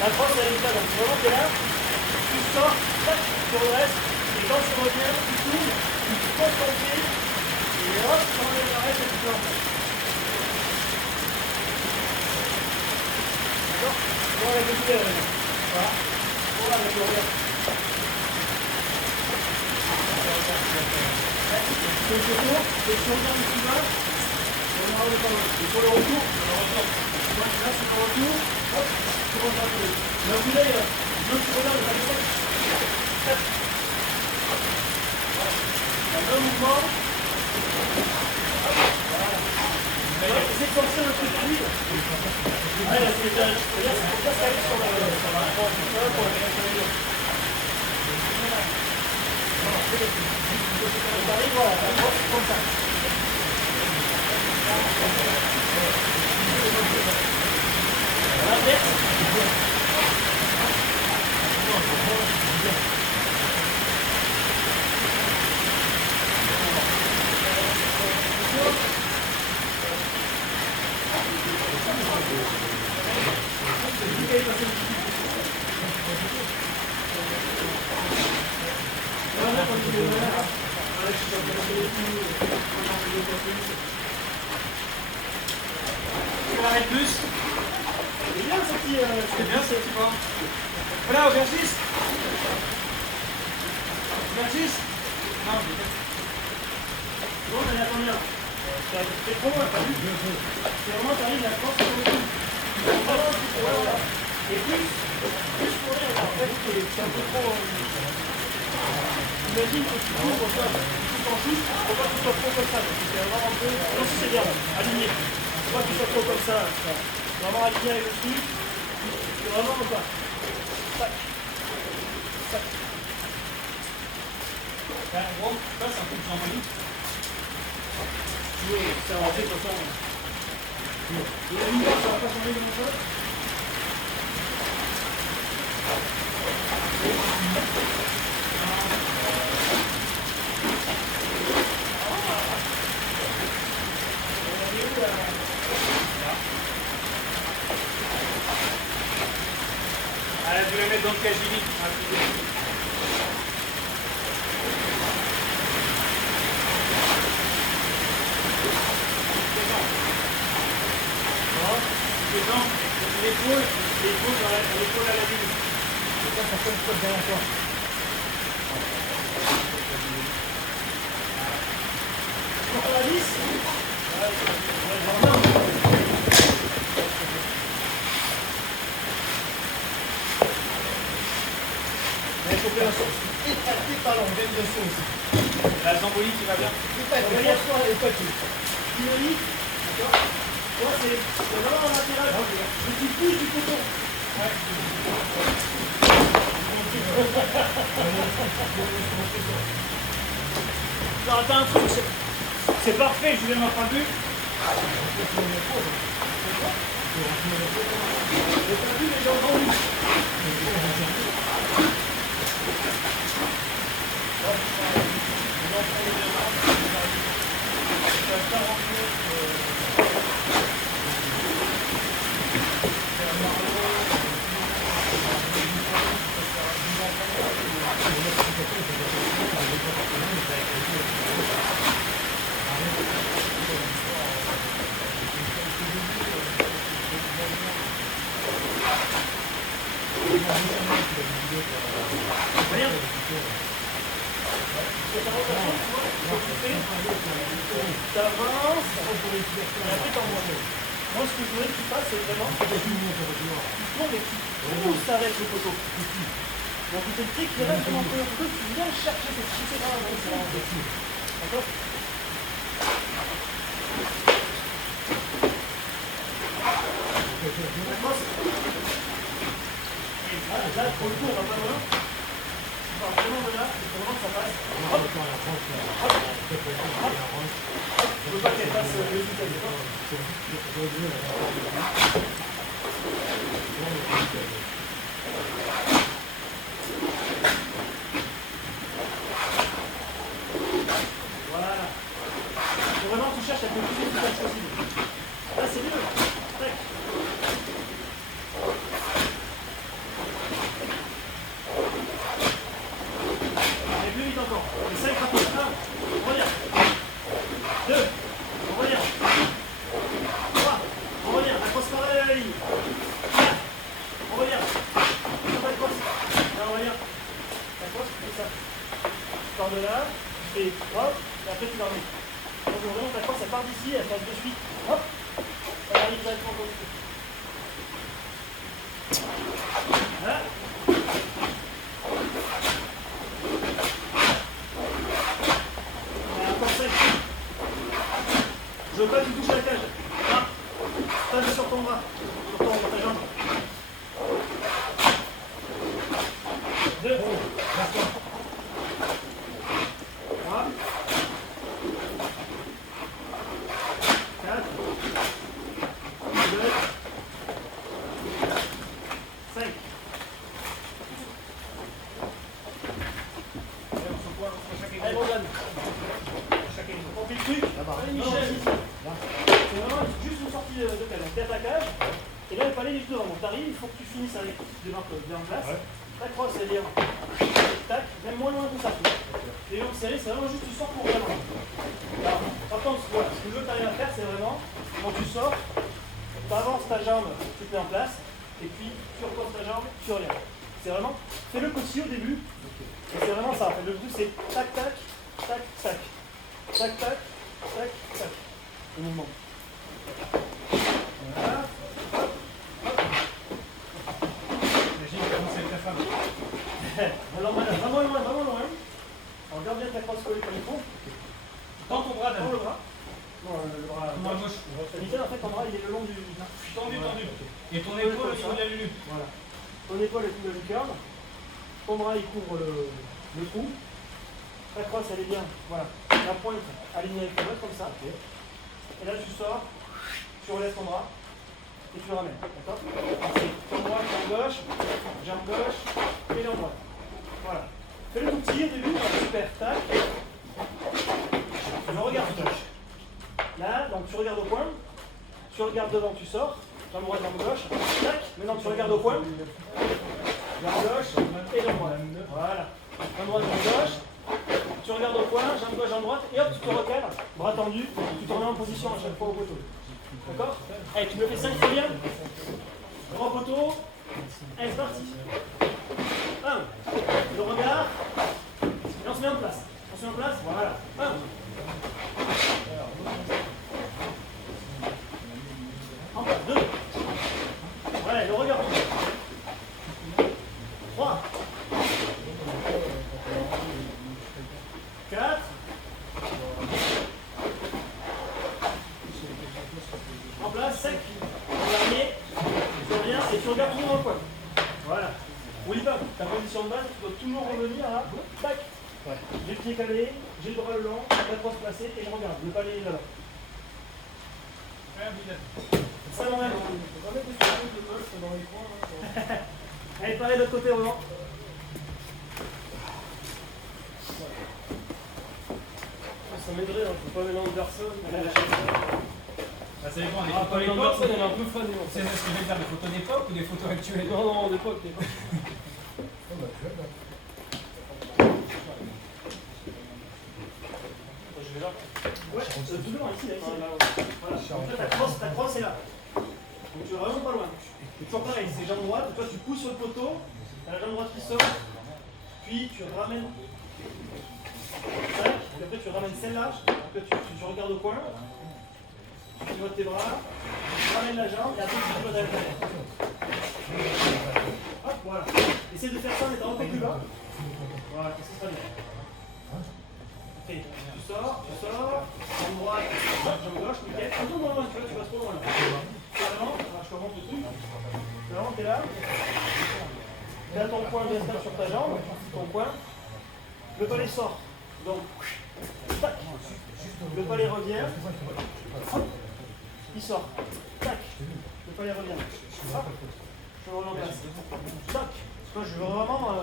La crosse elle est là. Donc vraiment t'es là. Tu sors, tac, tu redresses. Et quand tu reviens, tu tournes, tu poses ton pied. Et hop, tu enlèves l'arrêt et tu te lances. D'accord? On va répéter avec. Voilà. On va avec le regard. C'est le tour, et si on regarde ici là, on aura le temps. Et sur le retour, là sur le retour, hop, tu rentres un peu. Mais vous voulez, tu regardes le paquet. Un mouvement. Voilà. Essayez de sortir le truc fluide. Ouais, là, c'est bien. C'est pour ça que ça arrive sur la France. Pour la création. T'arrives, voilà, comme ça. L'inverse. Tu arrêtes plus. C'est bien ce petit. C'est bien ce petit point. Voilà, aubergiste. Aubergiste. Non, Bon, on est à combien? C'est trop loin, t'as vu? C'est vraiment, t'arrives la force sur le coup. Voilà. Et plus courir, en fait, c'est un peu trop. Imagine que tu cours comme ça, tu t'en chutes, faut pas que tu sois trop comme ça. Donc c'est vraiment un peu. Non, si c'est bien, aligné. Faut pas que tu sois trop comme ça. Vraiment aligné avec le truc. C'est vraiment comme ça. Tac. Tac. en gros, ça c'est un peu de trampoline. Oui, ça va, de toute façon. Et la lumière, ça va pas changer grand chose. Allez, je vais le mettre dans le cagini. L'épaule à la ligne. Ça fait une fois derrière toi. Il faut faire un sens. Écarté par l'organisation aussi. La Zamboli qui va bien. Franchement, elle est pas tout. Dynamique, d'accord. Toi, c'est vraiment un latéral. Et tu pousses du coton. Non, attends un truc, c'est parfait, je vais m'en prendre plus. J'ai pas vu, mais j'ai entendu. T'avances, et après t'envoies. Moi, ce que je voudrais que tu fasses, c'est vraiment tu tournes et tu pousses avec le poteau. Donc, tu te dis qu'il reste vraiment le poteau, tu viens chercher cette chute là. D'accord? Là, pour le coup, on va pas loin. On va vraiment de là, il faut vraiment que ça passe. Hop. Hop. Je veux pas qu'elle passe le résultat des fois. Voilà. Il faut vraiment que tu cherches à te le plus efficace possible. Là, c'est mieux. Tac. Et plus vite encore. Et 5 rapides. 1, on revient. 2, on revient. 3, on revient. Accroche parallèle à la ligne. 4, on revient. On t'accroche. Là, on revient. T'accroches, c'est ça. Tu pars de là, tu fais hop, et après tu l'armées. Donc vraiment, t'accroches, elle part d'ici, elle passe de suite. Hop, elle arrive directement comme ça. Voilà. Encore 5. Je veux pas que tu touches la cage. Ah. Stage sur ton bras. Sur ta jambe. 2. 3. 4. 2. 5. Allez, Morgane. On fait le truc. Allez, Michel. C'est vraiment juste une sortie de cage. Donc, t'es à ta cage. Et là, il faut aller juste devant. Donc, t'arrives, il faut que tu finisses avec tes marques bien en place. Ta crosse, c'est-à-dire, tac, même moins loin que ça. Les jambes serrées, c'est vraiment juste tu sors pour vraiment. Alors, par contre, voilà, ce que je veux que tu arrives à faire, c'est vraiment, quand tu sors, tu avances ta jambe, tu te mets en place, et puis tu reposes ta jambe, tu reviens. C'est vraiment, fais-le aussi au début. Et c'est vraiment ça. Le but, c'est tac, tac, tac, tac. Tac, tac, tac, tac. Le mouvement. Voilà. Hop, hop. Imagine comment c'est avec ta femme. Alors, vraiment loin, vraiment loin. Alors, garde bien ta crosse collée comme il faut. Dans ton bras, Dans Dan. le bras. Non, le bras. Ton bras gauche. Nickel, en fait, ton bras, il est le long du. Tendu, Voilà. tendu. Et ton épaule au niveau de la lulu. Voilà. Ton épaule est au niveau du cœur. Ton bras, il couvre le cou. Ta crosse, elle est bien. Voilà. La pointe alignée avec ton autre, comme ça. Et là, tu sors, tu relèves ton bras et tu le ramènes. D'accord? C'est ton droit, jambe gauche et jambe droite. Voilà. Fais-le tout petit au début. Super. Tac. Je regarde. Là, donc tu regardes au point. Tu regardes devant, tu sors. Jambe droite, jambe gauche. Tac. Maintenant, tu regardes au point. Jambe gauche et jambe droite. Voilà. Jambe droite, jambe gauche. Tu regardes au point, jambe gauche, jambe droite, et hop, tu te recales, bras tendu, tu te remets en position à chaque fois au poteau. D'accord? Allez, tu me fais 5 fois bien. Grand poteau. Allez, c'est parti. 1. Le regard. Et on se met en place. On se met en place, voilà. 1. ta position de base, tu dois toujours revenir à tac. J'ai le pied calé, j'ai le bras le long, la crosse placée et je regarde. Le palais est là-bas. Ça m'enlève. On va mettre des choses de golf dans les coins. Allez, pareil de l'autre côté, Roland. Ça m'aiderait, hein. Faut pas mélanger personne. Ça dépend des Ah, photos pas mélanger d'époque. personne, elle est un peu fanée. C'est ce que je veux dire, des photos d'époque ou des photos actuelles? Non, non, d'époque. Je vais là. Ouais, toujours ici, là, ici. Voilà. Donc là, ta crosse est là. Donc tu es vraiment pas loin. C'est toujours pareil, c'est jambe droite, toi tu pousses sur le poteau, t'as la jambe droite qui sort, puis tu ramènes. Tac, puis après tu ramènes celle-là, après tu regardes au coin, tu pivotes tes bras, tu ramènes la jambe et après tu pivotes avec la tête. Hop, voilà. Essaye de faire ça en étant un peu plus bas. Voilà, ça sera bien. Ok, tu sors, jambe droite, jambe gauche, nickel. Un peu moins loin, tu vois, tu vas trop loin là. Vraiment, je te remonte le truc. Vraiment, t'es là. T'as ton coin bien stable sur ta jambe, ton coin. Le palais sort. Donc, tac. Le palais revient. Hop. Il sort. Tac. Le palais revient. Hop. Je le remets en place. Tac. Toi, je veux vraiment.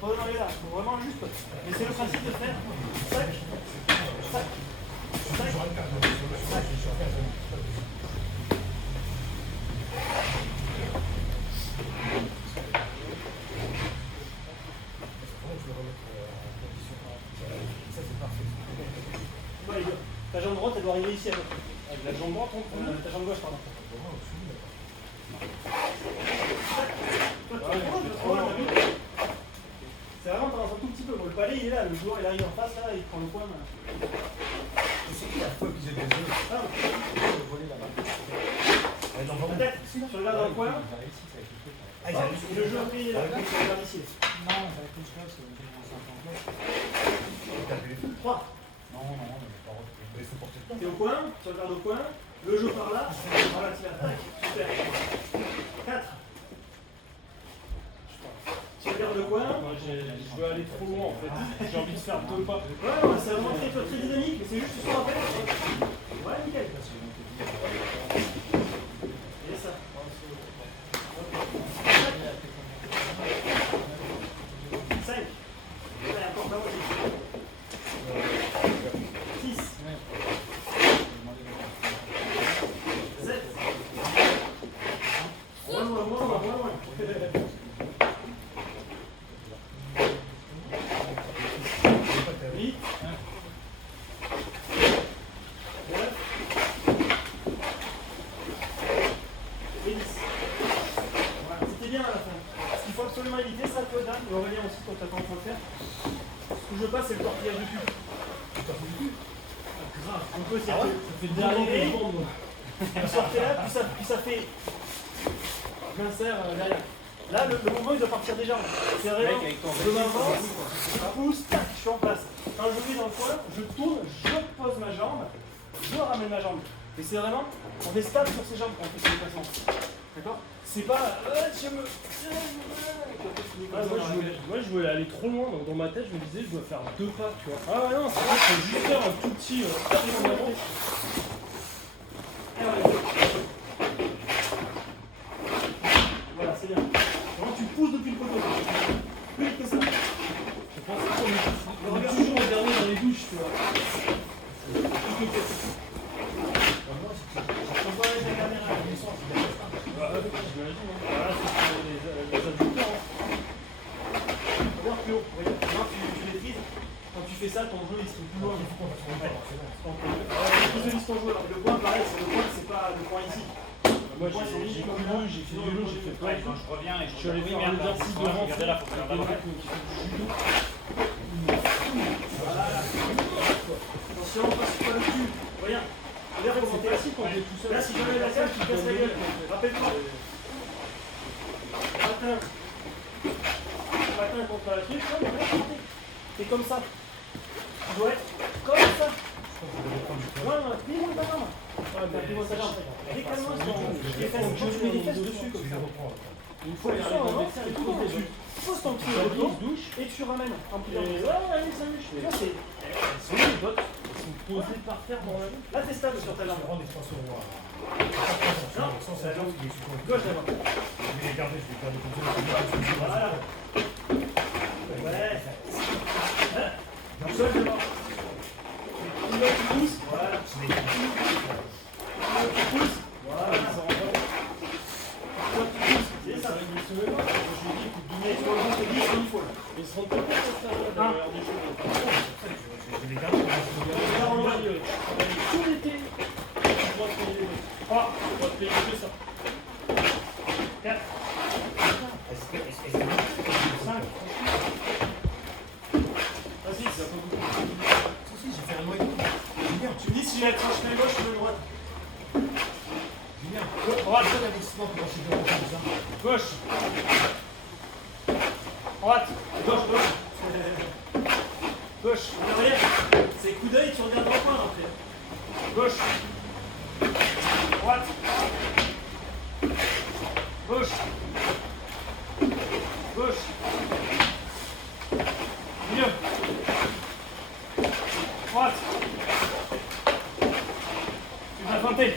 Pas demander là, je veux vraiment juste. Mais c'est le principe de faire. Tac. Tac. Tac. Tac. Ta jambe droite, elle doit arriver ici à peu près. Avec la jambe droite, Ta jambe gauche, pardon. C'est vraiment tendance un tout petit peu. Bon, le palais, il est là. Le joueur, il arrive en face, là, il prend le coin. C'est qui la fois qu'ils aient des œufs? Ah, Elle est dans le peut-être, tu regardes dans le coin. Ah, ils Hop, arrivent. et le jeu après, il est là. Tu regardes ici. Non, ça va être plus là, c'est 3. Non, mais pas refait. Mais il faut porter le temps. Tu es au coin, tu regardes au coin. Le jeu par là. Voilà, tu l'as. Tac. Super. 4. Tu regardes le coin. Moi, je veux aller trop loin en fait. J'ai envie de faire 2 pas. Ouais, non, c'est vraiment très dynamique, mais c'est juste que ce qu'on appelle. Ouais, nickel. Et ça. 5. Allez, encore là aussi. 6. 7. Moins loin. 8. 9. Et 10. Voilà, c'était bien à la fin. Ce qu'il faut absolument éviter, ça, Claude, hein, et Aurélien aussi, quand tu as en train de faire. Ce que je veux pas, c'est le tortillage du cul. Grave, on peut essayer. Ça fait dernier des secondes. Vous sortez là, puis ça fait. M'insère derrière. Là, le mouvement, il doit partir des jambes. C'est vraiment. Je m'avance, je pousse, tac, je suis en place. Quand je vais dans le coin, je tourne, je pose ma jambe, je ramène ma jambe. Et c'est vraiment, on est stable sur ses jambes quand on fait ces déplacements. D'accord? C'est pas. Moi, je voulais aller trop loin, donc dans ma tête, je me disais, je dois faire 2 pas, tu vois. Ah ouais, non, c'est vrai, il faut juste faire un tout petit. Voilà, c'est bien. Vraiment, tu pousses depuis le poteau. Plus vite que ça. Je pense qu'on est toujours au dernier dans les douches, tu vois. On voit avec la caméra, le son, c'est bien. J'imagine, hein. Voilà, c'est les adducteurs. Voir plus haut. Maintenant, tu maîtrises. Quand tu fais ça, ton jeu il se trouve plus loin. Tu visualises ton jeu. Alors, le point, pareil, c'est pas le point ici. Moi, j'ai couru, j'ai fait du vélo, j'ai fait plein de Quand trucs. je reviens et Je suis allé faire un exercice de renfort. regardez là, faut faire Des là. mecs qui font du judo. Voilà. Attention, passe pas le cul. Regarde. Regarde, c'était assis quand j'étais tout seul. Là, si je mets la cage, tu casses la gueule. Rappelle-toi. Matin contre la truc, t'es comme ça. Tu dois être comme ça. Non, plie-moi ta jambe. Plie-moi ta jambe. Décale-moi les fesses. Tu mets les fesses dessus comme ça. Une fois, il y a un médecin, il pose dessus. poses ton pied au poteau et tu ramènes en pliant. Ouais, allez, ça marche. Tu vois, c'est. C'est où les bottes? Ils sont posés par terre dans la vie. Là, t'es stable sur ta jambe. Rendre l'expansion au roi. Non, Sans sa jambe, il est sous gauche d'abord. Je vais les garder comme ça. Voilà. Ouais. Sol d'abord. Là, tu pousses. Voilà. Là, tu pousses. Voilà. Toi, tu pousses. C'est ça. Et sur le ventre, c'est 10 comme il faut. Ils se rendent pas compte de ça derrière des cheveux. Je vais les garder. Tout l'été, tu dois te payer les bottes. 3, Tu dois te payer que ça. 4, 5. Vas-y, ça peut beaucoup. Si, j'ai fait un mois et demi. Julien, Tu me dis si j'ai la tranche main gauche ou main droite. Julien. Droite, Pourquoi l'investissement pour acheter de comme ça? gauche. Droite, gauche, gauche. Gauche, derrière. C'est coup d'œil, tu regardes dans le coin en fait. Gauche. Droite. Gauche. Gauche. Milieu. Droite. Tu vas feinter.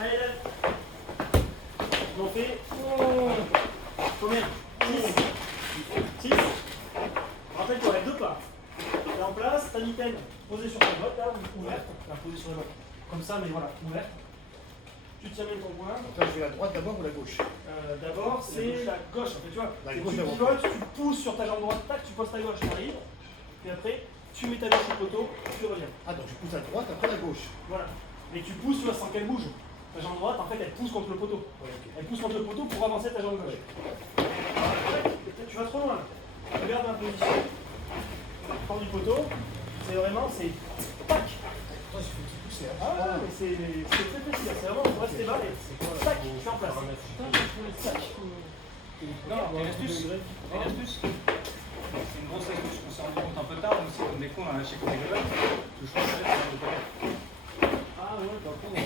Allez, là. On fait. Combien 6. Rappelle-toi, avec 2 pas. T'es en place, ta mitaine posée sur ta botte, là, ouverte. Enfin, posée sur la botte. Comme ça, mais voilà, ouverte. Tu tiens bien ton poing. Donc là, je vais la droite d'abord ou la gauche? D'abord, c'est la gauche. En fait, tu vois, La tu gauche d'abord. pivotes, tu pousses sur ta jambe droite, tac, tu poses ta gauche, tu arrives. Puis après, tu mets ta gauche au poteau, tu reviens. Ah, donc je pousse à droite, après la gauche. Voilà. Mais tu pousses, tu vois, sans qu'elle bouge. Ta jambe droite, en fait, elle pousse contre le poteau. Ouais, ok. Elle pousse contre le poteau pour avancer ta jambe gauche. Tu vas trop loin. Regarde ma position. Prends du poteau. C'est vraiment, c'est tac. Toi, je fais un petit pousser. Hein. Ah, mais c'est très précis. C'est vraiment, faut rester bas et tac, je suis en place. Tac. Non, une astuce. Une astuce. C'est une grosse astuce. On s'est rendu compte un peu tard, aussi, comme des cons, on a lâché comme des gars. Je crois que c'est Ah ouais, par contre.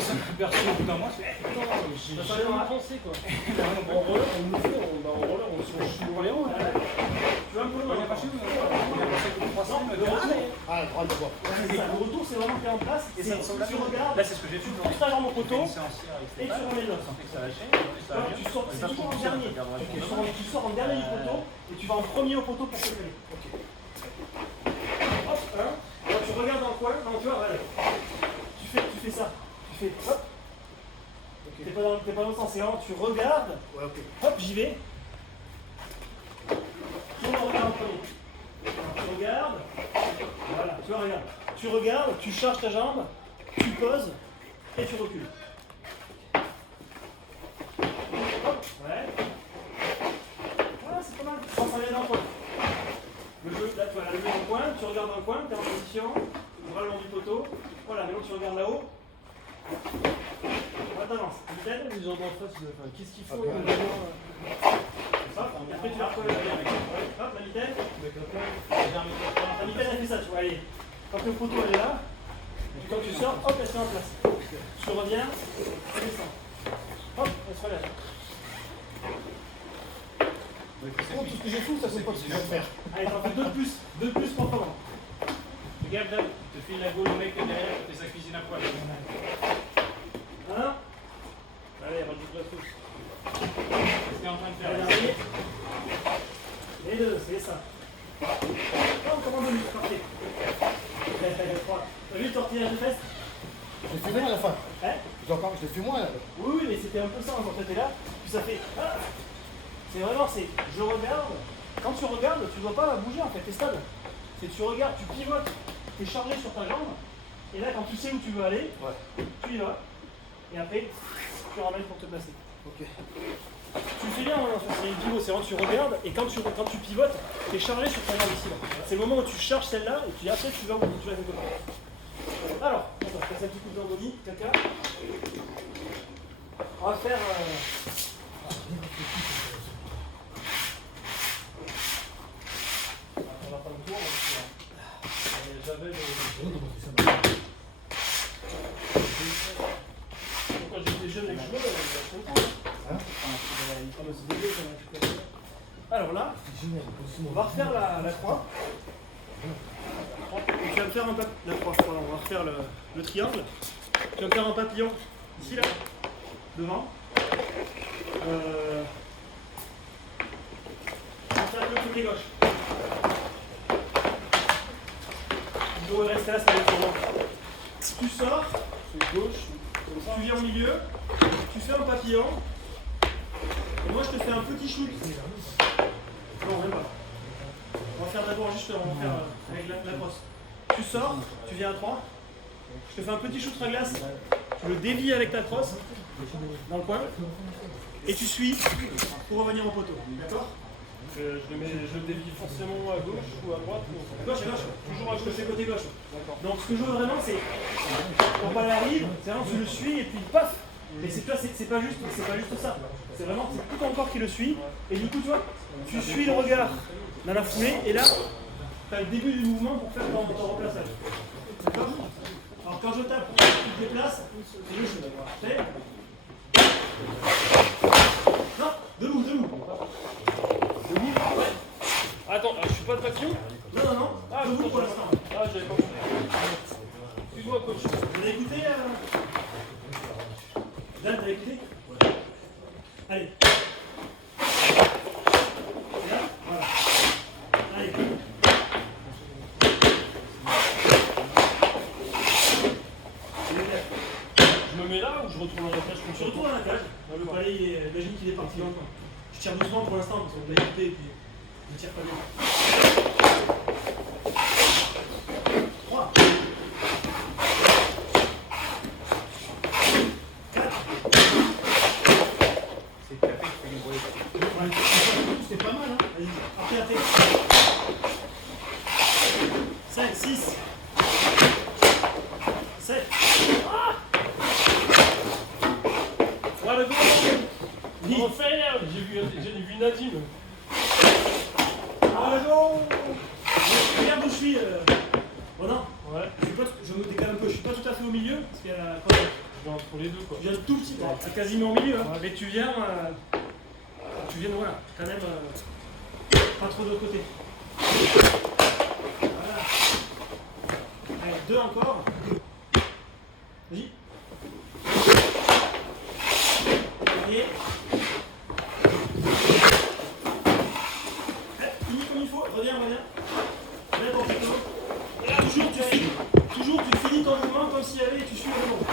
ça m'a perçu au bout d'un mois. C'est J'ai Ça jamais va. pensé quoi. En roller, on nous fait, en roller, on se chie dans les roues. Tu vas un peu on loin. a pas chez vous, on a passé 3 Non, le retour, Ah, la droite d'abord. c'est ça. Le retour, c'est vraiment que t'es en place. Et ça ressemble à tu regardes, Là, c'est ce que j'ai fait. tu pousses ta jambe au poteau Une séance hier avec et tu Stéphane. remets l'autre. On sentait que ça lâchait. Ça Non, allait. tu sors, On est c'est pas toujours en trop dernier. on regardera Tu demain. sors en dernier du poteau et tu vas en premier au poteau pour te coller. Ok. Hop, hein. Alors, tu regardes dans le coin. Non, tu vois, voilà. Tu fais ça. Tu fais hop. Ok. T'es pas dans le sens, c'est vraiment, tu regardes. Ouais, ok. Hop, j'y vais. Tout le monde regarde en premier. Alors, tu regardes. Voilà, tu vois, regarde. Tu regardes, tu charges ta jambe, tu poses et tu recules. Hop, ouais. Voilà, c'est pas mal. Quand ça vient dans le coin. Le jeu, là, tu vas la lever dans le coin, tu regardes dans le coin, tu es en position, bras le long du poteau. Voilà, maintenant tu regardes là-haut. Voilà, t'avances. Nickel. Les gens d'en face, enfin, qu'est-ce qu'il faut Ah, bien. Hop, et après tu vas recoller la mitaine. Hop, la mitaine. La mitaine, elle fait ça, tu vois, allez. Quand le poteau elle est là, quand tu sors, hop, elle se met en place. Tu reviens, elle descend. Hop, elle se relève. Oh, tout ce que j'ai fou, ça c'est pas ce que je vais faire. Allez, t'en fais 2 de plus proprement. Regarde, là, te file la gaule au mec derrière, tu fais sa cuisine à poil. Un. Allez, rajoute la sauce. Qu'est-ce que t'es en train de Allez, faire là dernier. Les 2, c'est ça. Oh, comment de parfait. T'as vu le tortillage de fesses? Je l'ai fait moi à la fin. Hein? Je l'ai fait moi là. Oui, oui, mais c'était un peu ça, en fait, t'es là, puis ça fait. Ah, c'est vraiment, c'est. Je regarde. Quand tu regardes, tu ne dois pas bouger en fait, t'es stable. C'est tu regardes, tu pivotes, t'es chargé sur ta jambe, et là, quand tu sais où tu veux aller, Ouais. tu y vas, et après, tu ramènes pour te placer. Ok. Tu le fais bien, hein, c'est une pivot, c'est vraiment tu regardes, et quand tu pivotes, t'es chargé sur ta jambe ici. Là. C'est le moment où tu charges celle-là, et puis après, tu vas où tu vas quelque part. Alors, on va faire un petit coup de d'embodie, caca. On va faire. On va prendre le tour. J'avais quand j'étais jeune et que je jouais, j'avais 5 ans. Ah bah c'est dégueu, ça va. Alors là, on va refaire la croix. Tu vas me faire la croix, voilà, on va refaire le triangle. Tu vas me faire un papillon ici là, devant. On va faire le côté gauche. Il doit rester là, ça va être sur moi. Tu sors, c'est gauche, tu viens au milieu, tu fais un papillon. Et moi je te fais un petit shoot. Non, même pas. On va faire d'abord juste, on va faire avec la crosse. Tu sors, tu viens à 3. Je te fais un petit shoot à glace. Tu le dévies avec ta crosse dans le coin. Et tu suis pour revenir au poteau. D'accord? Je le dévie forcément à gauche ou à droite ou... Gauche et gauche. Toujours à Je te gauche. fais côté gauche. D'accord. Donc ce que je veux vraiment c'est quand balle arrive, c'est vraiment tu le suis et puis paf. Mais c'est pas juste ça. C'est vraiment c'est tout ton corps qui le suit. Et du coup tu vois, tu suis le regard dans la foulée et là tu as le début du mouvement pour faire ton remplaçage. D'accord? Alors quand je tape, tu te déplaces, c'est le jeu. Fait. Non, debout. Debout? Ouais. Attends, je suis pas de papillon? Non. Ah, Debout pour l'instant. Ah, j'avais pas compris. Excuse-moi, coach. Vous avez écouté Dan, t'as écouté? Allez. Là, voilà. Allez. Je me mets là ou je retourne en réflexe? Je retourne à la cage. Le palais, imagine qu'il est parti longtemps. Je tire doucement pour l'instant parce qu'on l'a écouté et puis je ne tire pas bien. 3. 4. C'est café qui fait du bruit. C'était pas mal, hein. Vas-y, après la tête. 5, 6. 7. Voilà, go! Dis. On fait, j'ai vu Nadine. Regarde où je suis. Oh non, Ouais. je me décale un peu. Je suis pas tout à fait au milieu parce qu'il y a la croix. Je vais entre les deux, quoi. Tu viens tout petit, c'est quasiment au milieu, hein. Mais tu viens voilà, quand même pas trop de l'autre côté. Voilà. Allez, 2 encore. Vas-y. Allez. Finis comme il faut, reviens. Reviens pour quelque chose. Et là, toujours tu finis ton mouvement comme s'il y avait et tu suis le rebond.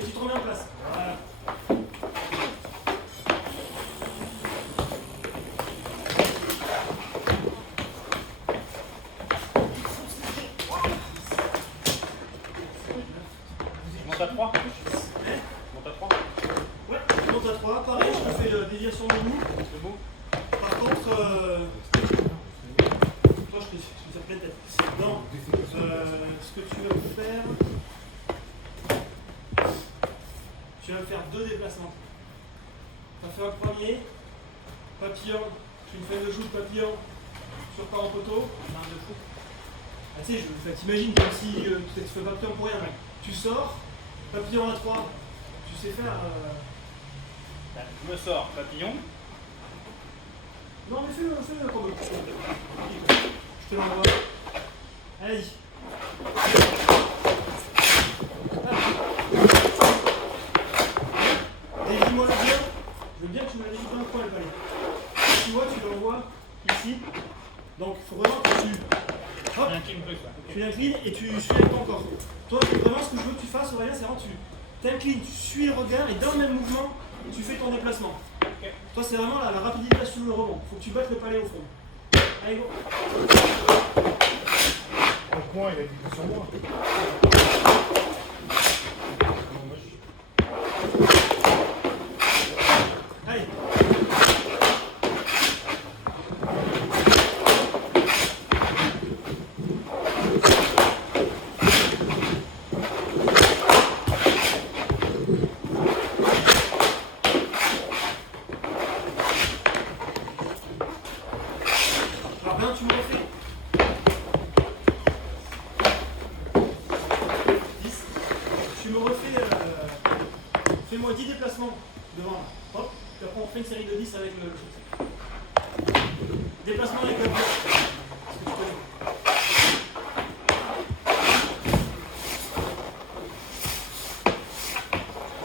Et tu te remets en place. Voilà. Je monte à 3. Je monte à 3. Ouais, je monte à 3. Pareil, je te fais la déviation debout. Debout. Par contre, toi, je te fais plein de tête. Non, ce que tu vas me faire, tu vas me faire 2 déplacements. Tu vas faire un premier, papillon, tu me fais le joue de papillon sur par en poteau, marque de fou. Ah, tu sais, t'imagines comme si tu fais papillon pour rien. Tu sors, papillon à 3, tu sais faire. Je me sors, papillon. Non, mais fais-le comme je te l'envoie. Allez. Dévie-moi le bien. Je veux bien que tu me la dévies dans le coin, le palais. Tu vois, tu l'envoies ici. Donc, il faut vraiment que tu. Hop, tu l'inclines et tu suis avec ton corps. Toi, vraiment, ce que je veux que tu fasses, Aurélien, c'est vraiment tu t'inclines, tu suis le regard et dans le même mouvement, tu fais ton déplacement. Toi, c'est vraiment la rapidité sur le rebond. Il faut que tu battes le palais au fond. Allez, go. Au coin, il a dit que sur moi. Allez. Alors bien, tu me refais. 10. Tu me refais. Fais-moi 10 déplacements devant. Hop, puis après on fait une série de 10 avec le shoot. Déplacement avec le bloc. Est-ce que tu connais?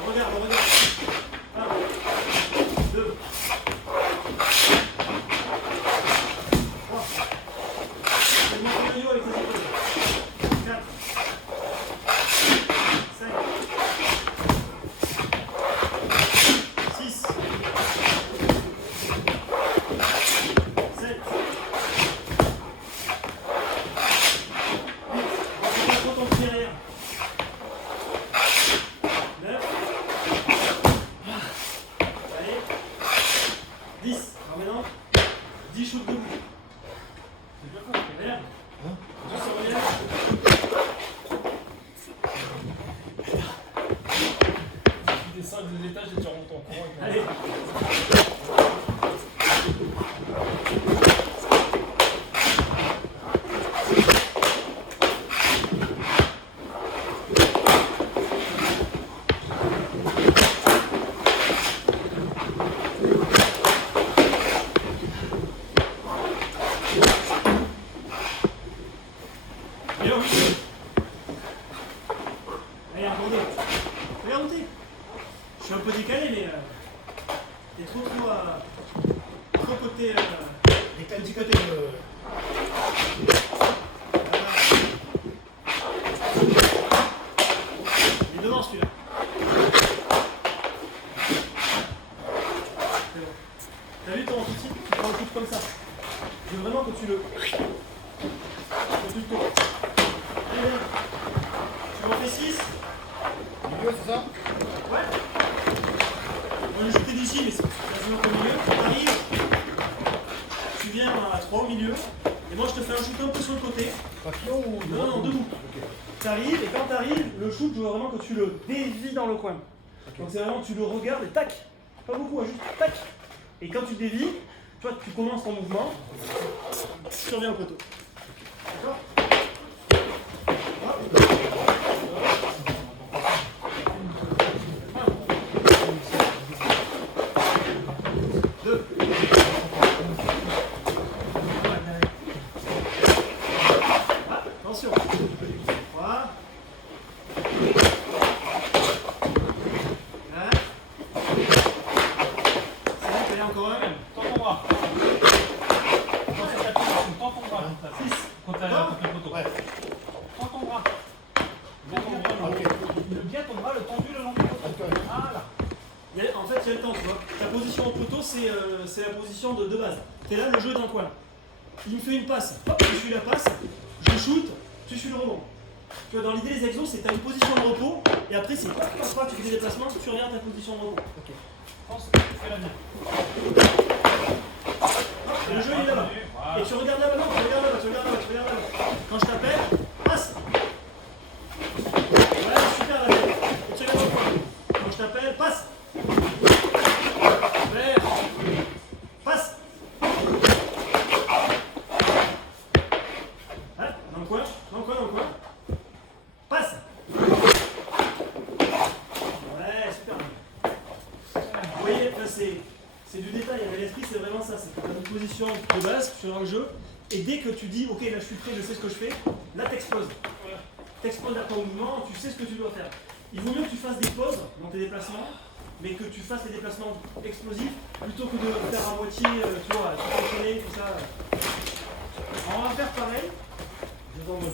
Regarde. 1, 2, 3. C'est mon yo avec les épaules. 4, 5, 6, 7, 8. On va trop ton pied derrière. 9. Allez. 10. Alors maintenant, 10 shoots debout. C'est bien fort. Regarde. 10 sur relief. Tu descends des étages et tu remontes en courant. Allez. Allez, on fait. Allez, regarde où t'es. Je suis un peu décalé, mais t'es trop côté. Décale du côté. Il est devant celui-là. C'est bon. T'as vu ton outil? Tu prends le coup comme ça. Je veux vraiment que tu le. Que tu le tournes. Allez, viens. Tu m'en fais 6. Milieu, c'est ça? Ouais. On est jeté d'ici, mais c'est quasiment au milieu. T'arrives. Tu viens à 3 au milieu. Et moi je te fais un shoot un peu sur le côté. Papillon ou Non, debout. Ok. T'arrives, et quand t'arrives, le shoot, je veux vraiment que tu le dévies dans le coin. Donc c'est vraiment, tu le regardes et tac. Pas beaucoup, hein, juste tac. Et quand tu dévies, tu vois, tu commences ton mouvement. Tu reviens au poteau. D'accord? Hop. 2. Attention. 3. 4. 5. Allez, encore un. Tends ton bras. Quand ça t'appuie, tu tends ton bras. 6. Quand t'as le poteau. Ouais. Tends ton bras. Bien ton bras, bien ton bras, le tendu le long du poteau. Voilà. En fait, il y a le temps, tu vois. Ta position au poteau, c'est la position de base. T'es là, le jeu est dans le coin. Il me fait une passe, hop, je suis la passe, je shoot, tu suis le rebond. Tu vois, dans l'idée des exos, c'est que tu as une position de repos, et après, c'est pas tu fais des déplacements, tu regardes ta position de repos. Ok. Pense que tu fais la mienne. Et le jeu, il est là-bas. Et tu regardes là-bas, non, tu regardes là-bas, tu regardes là-bas, tu regardes là-bas. Quand je t'appelle, passe. Ouais, super la tête. Et tu regardes au coin. Quand je t'appelle, passe. Vert. Passe. Hein, dans le coin, dans le coin, dans le coin. Passe. Ouais, super. Vous voyez, enfin, c'est du détail, mais l'esprit c'est vraiment ça, c'est que tu as une position de base sur un jeu, et dès que tu dis ok là je suis prêt, je sais ce que je fais, là t'exploses. T'exploses à ton mouvement, tu sais ce que tu dois faire. Il vaut mieux que tu fasses des pauses dans tes déplacements, mais que tu fasses des déplacements explosifs, plutôt que de faire à moitié, tu vois, tu peux enchaîner, tout ça. Alors, on va faire pareil. Je vous en mode.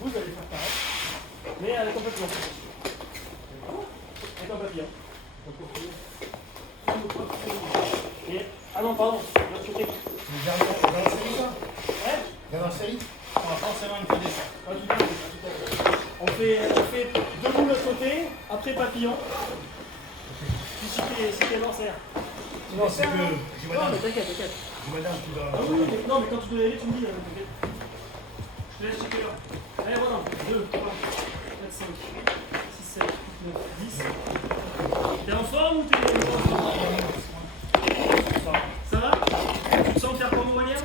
Vous allez faire pareil, mais avec un papillon. Avec un papillon. Et... Ah non, pardon, l'autre côté. Dans la série, ça? Ouais. Dans la série? On va forcément une fois descendre. Pas du tout. On fait debout de l'autre côté, après papillon. Puis si t'es lancé. Non, c'est que. Dis Non, madame. mais t'inquiète. Dis madame, tu dois. Ah oui, mais, non, mais quand tu dois y aller, tu me dis. T'inquiète. Je te laisse checker là. Allez, voilà. 2, 3, 4, 5, 6, 7, 8, 9, 10. T'es en forme ou t'es en forme? Ça va? Tu sens faire comme au Walière?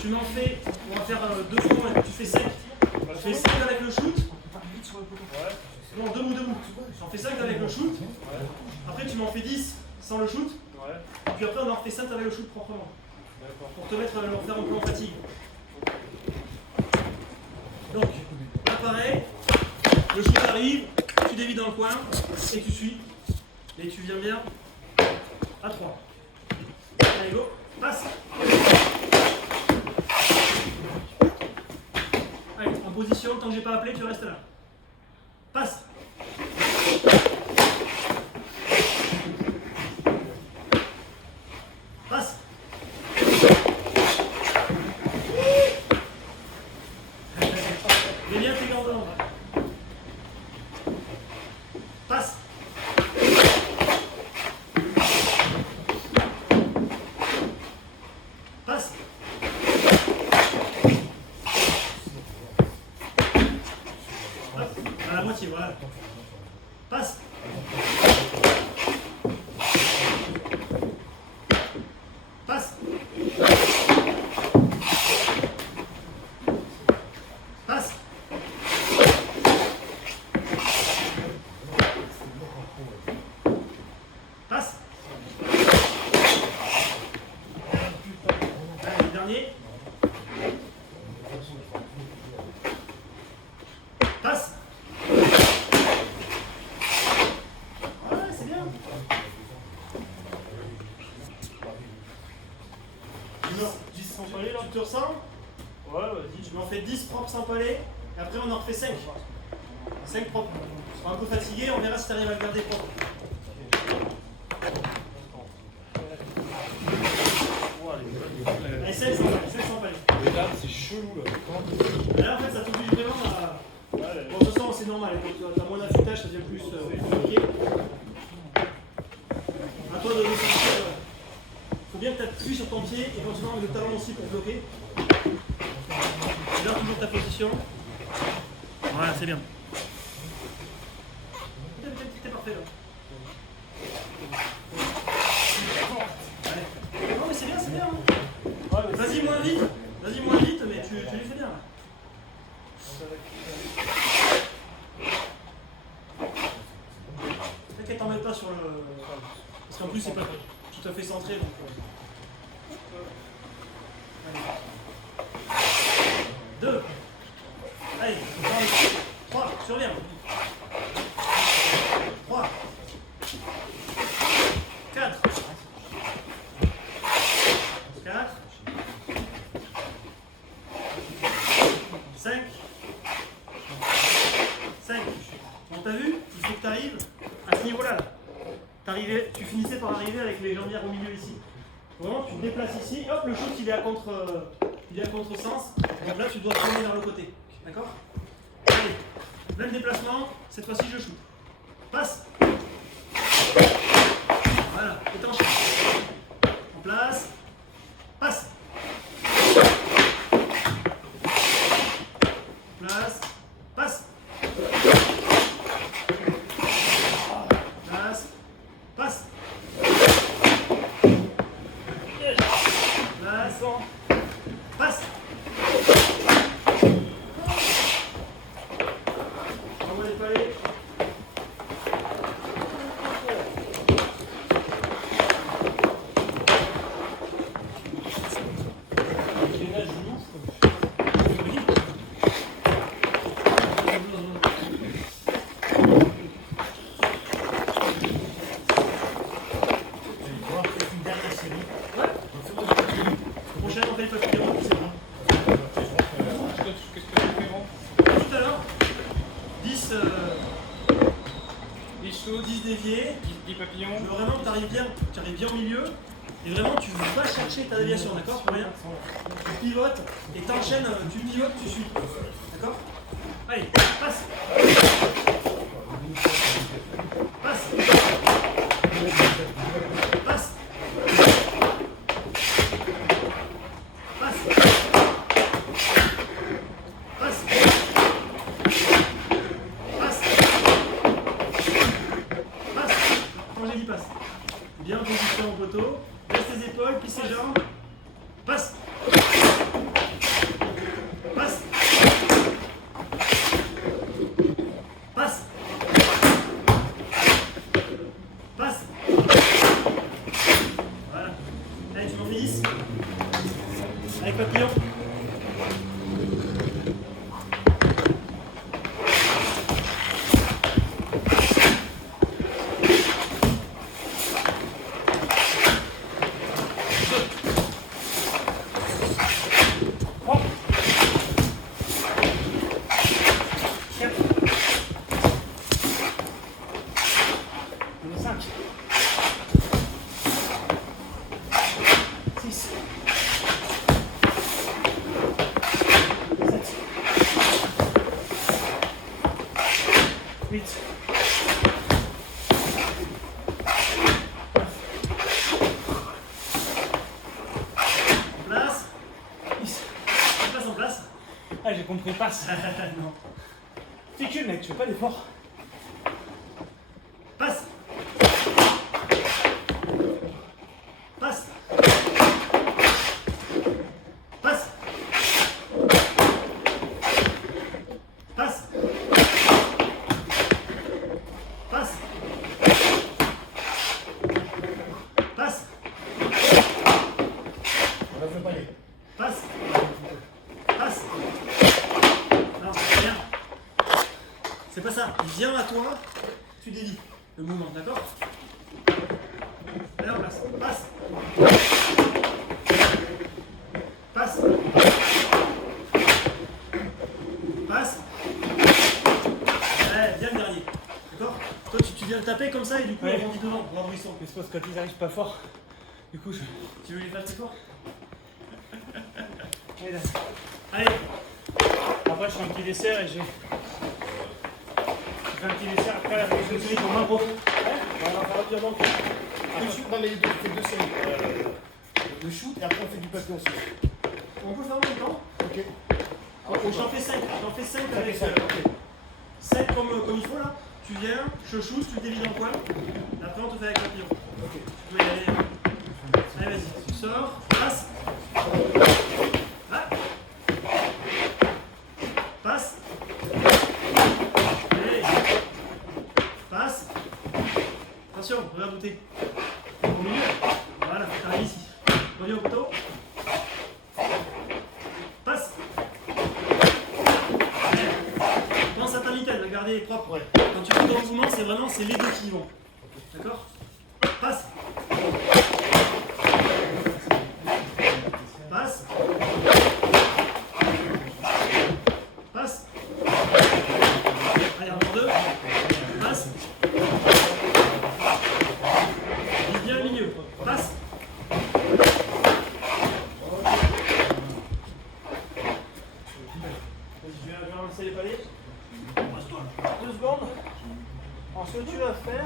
Tu m'en fais, on va faire 2 fois, tu fais 5. Tu fais 5 avec le shoot. Non, debout. J'en fais 5 avec le shoot. Après, tu m'en fais 10 sans le shoot. Ouais. Puis après, on en refait 7 avec le shoot proprement. D'accord. Pour te mettre, faire un peu en fatigue. Donc, là pareil, le shoot arrive, tu dévies dans le coin et tu suis. Et tu viens bien à 3. Allez, go, passe. Allez, en position, tant que j'ai pas appelé, tu restes là. Passe. Passe. Mets bien tes gants devant. Passe. Passe. Hop, à la moitié, voilà. Passe. Passe. Passe. Passe. Allez, dernier. Passe. Ouais, c'est bien. Numéro 10 sans palais là. Tu te ressens? Ouais, vas-y. Je m'en fais 10 propres sans palais. Et après on en refait 5. 5 propres. Tu seras un peu fatigué, on verra si tu arrives à le garder propre. Allez, 5 sans palais. Mais là, c'est chelou là. Là en fait ça t'oblige vraiment à... Bon, de toute façon c'est normal, quand tu as moins d'affûtage ça devient plus compliqué. À toi de le sentir. Faut bien que tu appuies sur ton pied, éventuellement avec le talon aussi pour bloquer. Garde toujours ta position. Voilà, c'est bien. T'es parfait là. Allez. Non mais c'est bien, c'est bien. Vas-y moins vite, mais tu les fais bien là. T'inquiète, t'en mets pas sur le... Parce qu'en plus c'est pas tout à fait centré donc... Allez. 2. Allez, 3, surviens. 3. 4. 4. 5. 5. Bon, t'as vu? Il faut que tu arrives à ce niveau-là. Tu finissais par arriver avec les jambières au milieu ici. Vraiment, tu te déplaces ici. Hop, le shoot il est à contre-sens. Donc là, tu dois tourner vers le côté. D'accord? Allez, même déplacement. Cette fois-ci, je shoot. Passe. Voilà, et t'enchaînes. En place. Passe. En place. Passe. Place. Passe. Place. Passe. Envoie les palais. Prochaine, on fait le papillon, c'est bon. Qu'est-ce que tu fais, Ron? Tout à l'heure, 10 10 10 déviés. 10 papillons. Je veux vraiment que tu arrives bien au milieu. Et vraiment, tu ne vas pas chercher ta déviation, d'accord? Pour rien. Tu pivotes et t'enchaînes, tu pivotes, tu suis. D'accord? Allez, passe. Passe. Passe. Passe. Passe. Passe. Passe. Quand j'ai dit passe. Bien en position au poteau. Baisse tes épaules, plie ses jambes. Passe. Passe. Passe. On fait 10. Avec papillon. Ah, j'ai compris, passe. Non. T'es cul, mec, tu fais pas d'effort. Passe. Passe. Passe. Passe. Passe. Passe. On va faire pareil. Passe. Passe. Non, viens. C'est pas ça. Il vient à toi, tu dévies le mouvement, d'accord? Allez en place. Passe. Passe. Passe. Ouais, bien le dernier. D'accord? Toi, tu viens le taper comme ça et du coup, Ouais. on rebondit devant. Bravo, ils sont. Mais c'est parce que quand ils arrivent pas fort, du coup, je. Tu veux les faire plus fort? Allez, là. Allez. Après, je fais un petit dessert et j'ai. Je fais un petit dessert après la Je vais pour main pro. On va faire rapidement. Non, mais il fait 2 séries. Le shoot et après on fait du papillon aussi. On peut faire en même temps? Ok. J'en fais 5. J'en fais 5 avec ça. 5 comme il faut là. Tu viens, je shoot, tu dévies dans le coin. Après, on te fait avec papillon. Ok. Tu peux y aller. Allez, vas-y. Tu sors. Passe. Ah. Passe. Allez. Passe. Attention, regarde où t'es. Au milieu. Voilà, t'arrives ici. Reviens au poteau. Passe. Allez. Pense à ta mitaine, la garder propre. Ouais. Quand tu fais ton mouvement, c'est vraiment les deux qui y vont. D'accord? Passe. Passe. Passe. Allez, encore deux. Passe. Vise bien le milieu. Passe. Je vais ramasser les palets. Pose-toi. 2 secondes. Alors, ce que tu vas faire,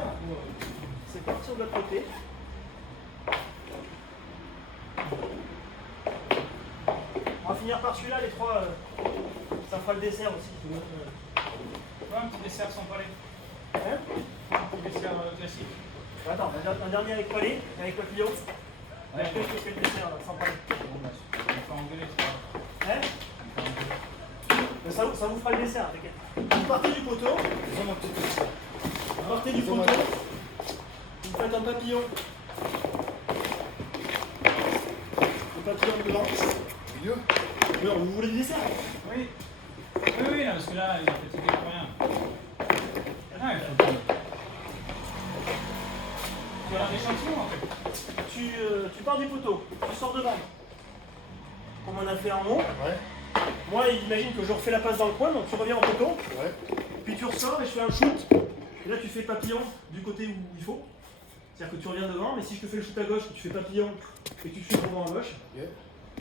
c'est partir de l'autre côté. On va finir par celui-là, les trois. Ça fera le dessert aussi. Ouais, un petit dessert sans palais. Hein? Un petit dessert classique. Attends, un dernier avec palais, avec papillon. Ouais, Après, je te fais le dessert sans palais. bon, bah, on va faire engueuler, c'est pas grave. Hein? Mais ça vous fera le dessert, t'inquiète. Vous partez du poteau. Vous partez du poteau. Vous faites un papillon. Le papillon devant. Milieu. Non, vous voulez du dessert? Oui. Oui, là, parce que là, il est fatigué pour rien. Ah, il faut que... Tu as un échantillon, en fait. Tu pars du poteau, tu sors devant. Comme on a fait en haut. Ouais. Moi, imagine que je refais la passe dans le coin, donc tu reviens au poteau. Ouais. Puis tu ressors et je fais un shoot. Et là, tu fais papillon du côté où il faut. C'est-à-dire que tu reviens devant, mais si je te fais le shoot à gauche, tu fais papillon et tu fais le rebond à gauche. Ok.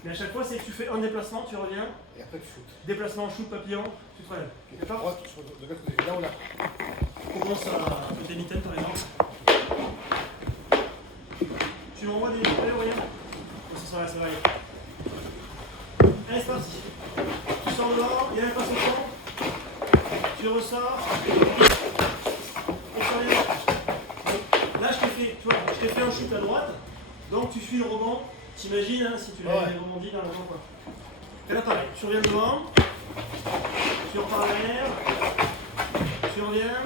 Mais à chaque fois, c'est que tu fais un déplacement, tu reviens, Et après tu shootes. déplacement, shoot, papillon, tu te relèves. Ok. D'accord? Droite, de l'autre côté. Là ou là? On commence à côté mitaine par exemple. Tu m'envoies des allez, rien. Ça va, ça va aller. Allez, c'est parti. Tu sors dehors, il y a un passe au fond. Tu ressors. Et tu reviens. Là, tu vois, je t'ai fait un shoot à droite. Donc tu suis le rebond. T'imagines hein, si tu l'avais rebondi dans le bon coin. Et là, pareil. Tu reviens devant. Tu repars à l'arrière. Tu reviens.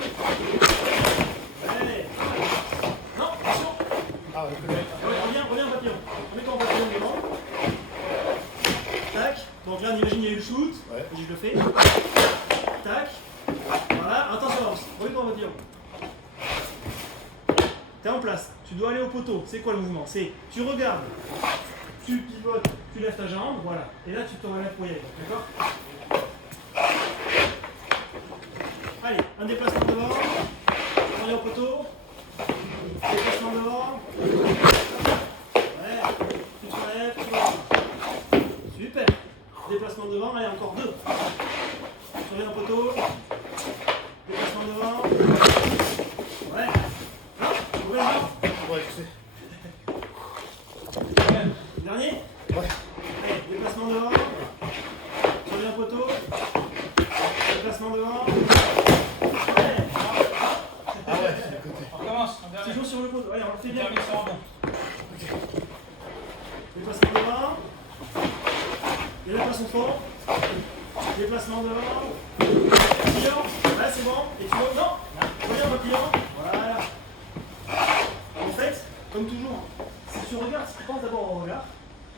Allez. Non, attention. Ah ouais. Reviens papillon. Remets-toi en papillon. Ouais. Je le fais. Tac. Voilà, attention, reviens dans votre lion. T'es en place, tu dois aller au poteau. C'est quoi le mouvement? C'est tu regardes, tu pivotes, tu lèves ta jambe, voilà. Et là tu te relèves pour y aller, d'accord? Allez, un déplacement devant, on est au poteau, déplacement devant, ouais, tu te relèves, tu vois. Super, déplacement devant, allez encore deux. Tu reviens au poteau, déplacement devant, ouais, ouvre les jambes. Ouais, je sais. Dernier? Ouais. Allez, déplacement devant, tu reviens au poteau, déplacement devant. Ah ouais, c'est le côté. On recommence, on dernier. Toujours sur le poteau, allez, on le fait On bien. termine sur un bon. Déplacement devant. Les déplacements fort. Déplacement devant. Pliant. Ouais, c'est bon. Et tu vois, non. Reviens, repliant. Voilà. En fait, comme toujours, si tu regardes, si tu penses d'abord au regard,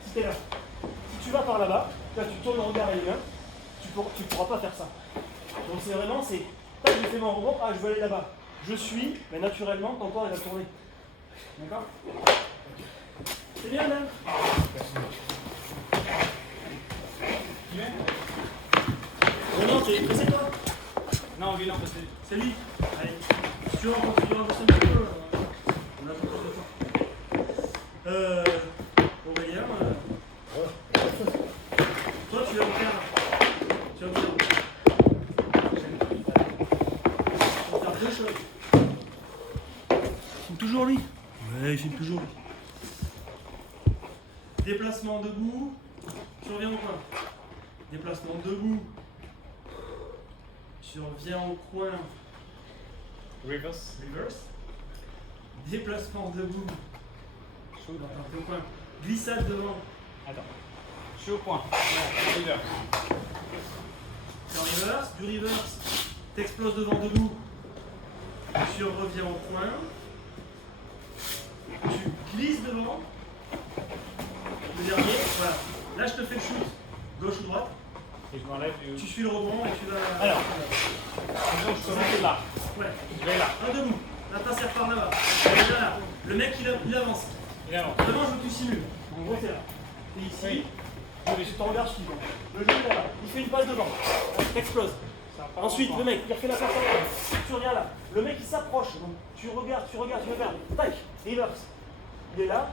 si tu es là. Si tu vas par là-bas, là tu tournes le regard et les mains, tu pourras pas faire ça. Donc c'est vraiment, c'est pas que je fais mon rebond, ah je veux aller là-bas. Je suis, mais naturellement, ton corps il va tourner. D'accord? C'est bien, là? Non, t'es pressé toi? Non, lui, non, parce que C'est lui. Allez. Si tu veux, on continue à avancer un petit peu. On a tout le temps. Aurélien, toi tu vas me faire. Tu vas me faire. On va faire deux choses. Il filme toujours lui? Ouais, il filme toujours lui. Déplacement debout. Tu reviens au coin. Déplacement debout. Tu reviens au coin. reverse. Reverse. Déplacement debout. Attends, t'es au coin. Glissade devant. Attends. Je suis au point. Leader. Tu reverse. Du reverse. T'exploses devant debout. Tu reviens au coin. Tu glisses devant. Le dernier. Voilà. Là, je te fais le shoot. Gauche ou droite. Et je m'enlève du. Tu suis le rebond et tu vas. Alors. Donc, je commence là. Ouais. Je vais là. Un debout. Là, t'insères par là-bas. Allez, là. Le mec, il avance. Il avance. Vraiment, je veux que tu simules. En gros, t'es là. T'es ici. Oui. Tu t'en regardes suivant. Le jeu est là. Il fait une passe devant. T'exploses. Ensuite, le mec, il refait la passe devant. Tu regardes là. Le mec, il s'approche. Donc, tu regardes. Tac. Reverse. Il est là.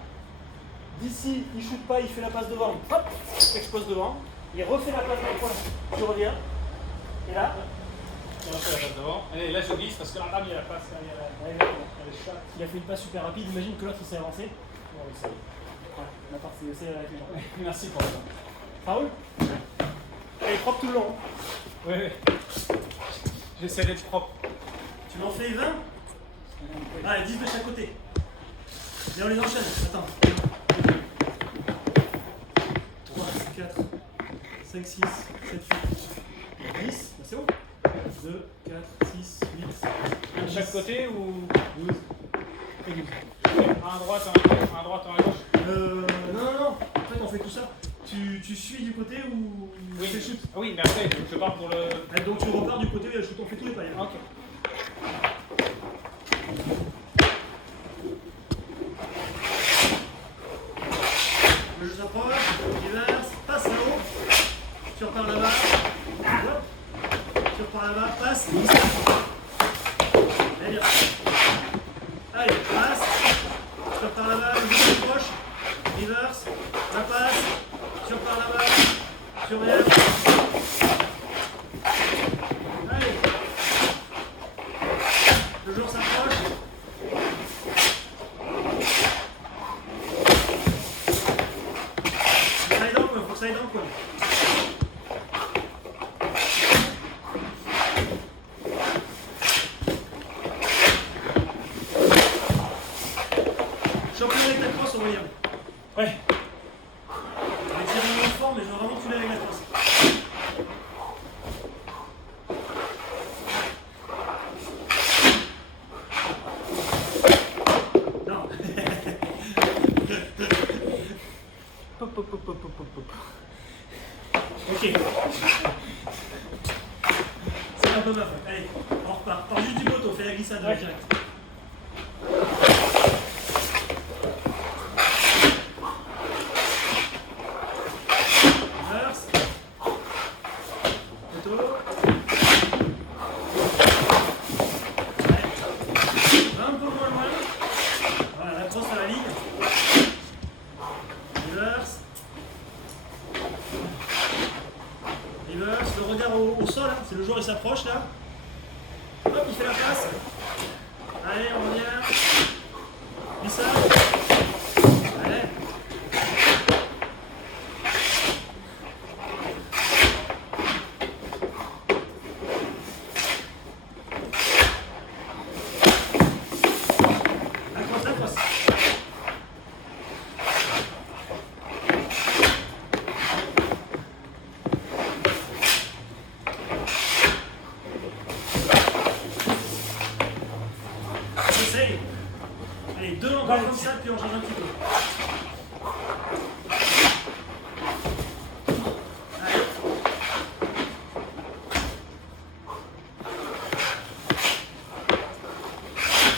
D'ici, il shoot pas, il fait la passe devant. Hop. T'exploses devant. Il refait la passe dans le coin. Tu reviens. Et là. On fait la passe devant. Et là, je glisse parce que la dame, il y a la passe. Il a fait une passe super rapide. Imagine que l'autre, il s'est avancé. Bon, ça y est. Ouais, la partie c'est avec les gens. Merci pour ça. Ça roule? Elle est propre tout le long. Oui, oui. J'essaie d'être propre. Tu m'en fais 20? Allez, 10 de chaque côté. Et on les enchaîne. Attends. 3, 4, 5, 6, 7, 8, 10. C'est bon? 2, 4, 6, 8. De chaque côté ou 12. Et 12. un à droite, un à gauche, un à droite, un à gauche? Non. En fait, on fait tout ça. Tu suis du côté où Oui, c'est le shoot. Ah oui, mais après, je pars pour le. Donc tu repars du côté où il y a le shoot. On fait tous les paillettes. Ok. Le jeu s'approche, reverse, passe là-haut, tu repars là-bas, hop, tu repars là-bas, passe, allez bien. Allez, passe, tu repars là-bas, le jeu s'approche, reverse, la passe, tu repars là-bas, tu reviens. Allez, le jour s'approche. Faut que ça aille dans le coin. Champion avec la crosse, Aurélien. Ouais. Je vais tirer moins fort, mais je veux vraiment que tu l'aies avec la crosse. Non. Ok. un peu ma faute. Allez, on repart. Par juste du poteau, fais la glissade Ouais. direct. Reverse. Poteau. Ouais. Va un peu moins loin. Voilà, la crosse à la ligne. Reverse. Reverse. Le regard au sol, hein. C'est le joueur il s'approche là. Hop, il fait la passe. Allez, on revient. Glissade. Allez. Accroche, accroche. Essaye. Allez, deux encore comme ça, puis on change un petit peu. Allez.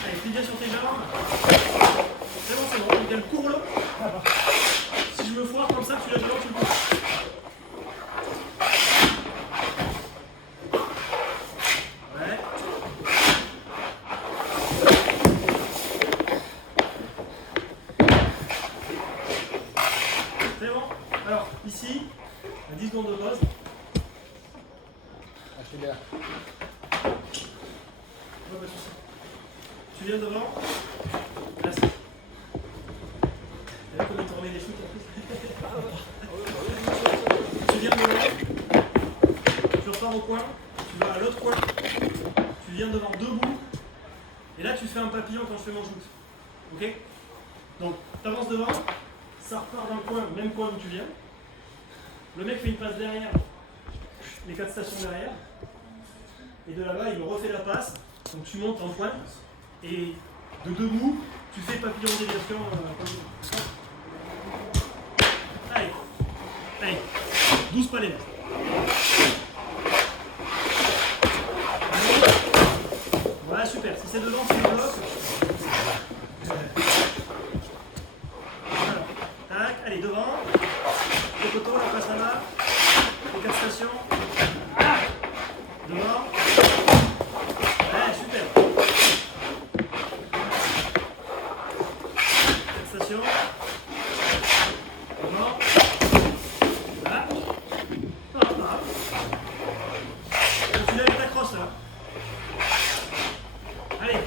Allez, plie bien sur tes jambes. C'est bon, Miguel, cours-le. Si je me foire comme ça, tu l'as devant, tu le cours. Ouais. C'est bon. Alors, ici, à 10 secondes de pause. Accélère. Ouais, pas de souci. Tu viens devant. Merci. Et là, comment tu remets les shoots en plus. Tu viens devant. Tu repars au coin. Tu vas à l'autre coin. Tu viens devant debout. Et là, tu fais un papillon quand je fais mon shoot. Ok? Donc, tu avances devant. Ça repart dans le coin, même coin où tu viens. Le mec fait une passe derrière. Les 4 stations derrière. Et de là-bas, il me refait la passe. Donc tu montes en pointe. Et de debout, tu fais papillon de déviation. Allez. Allez. 12 palais. Voilà, super. Si c'est devant, tu le bloques. Voilà. Tac. Allez, devant. Le poteau, la passe là-bas. Les 4 stations. Devant. Ouais, super. Station. Devant. Là. Ah, ah. Tu lèves ta crosse là. Allez.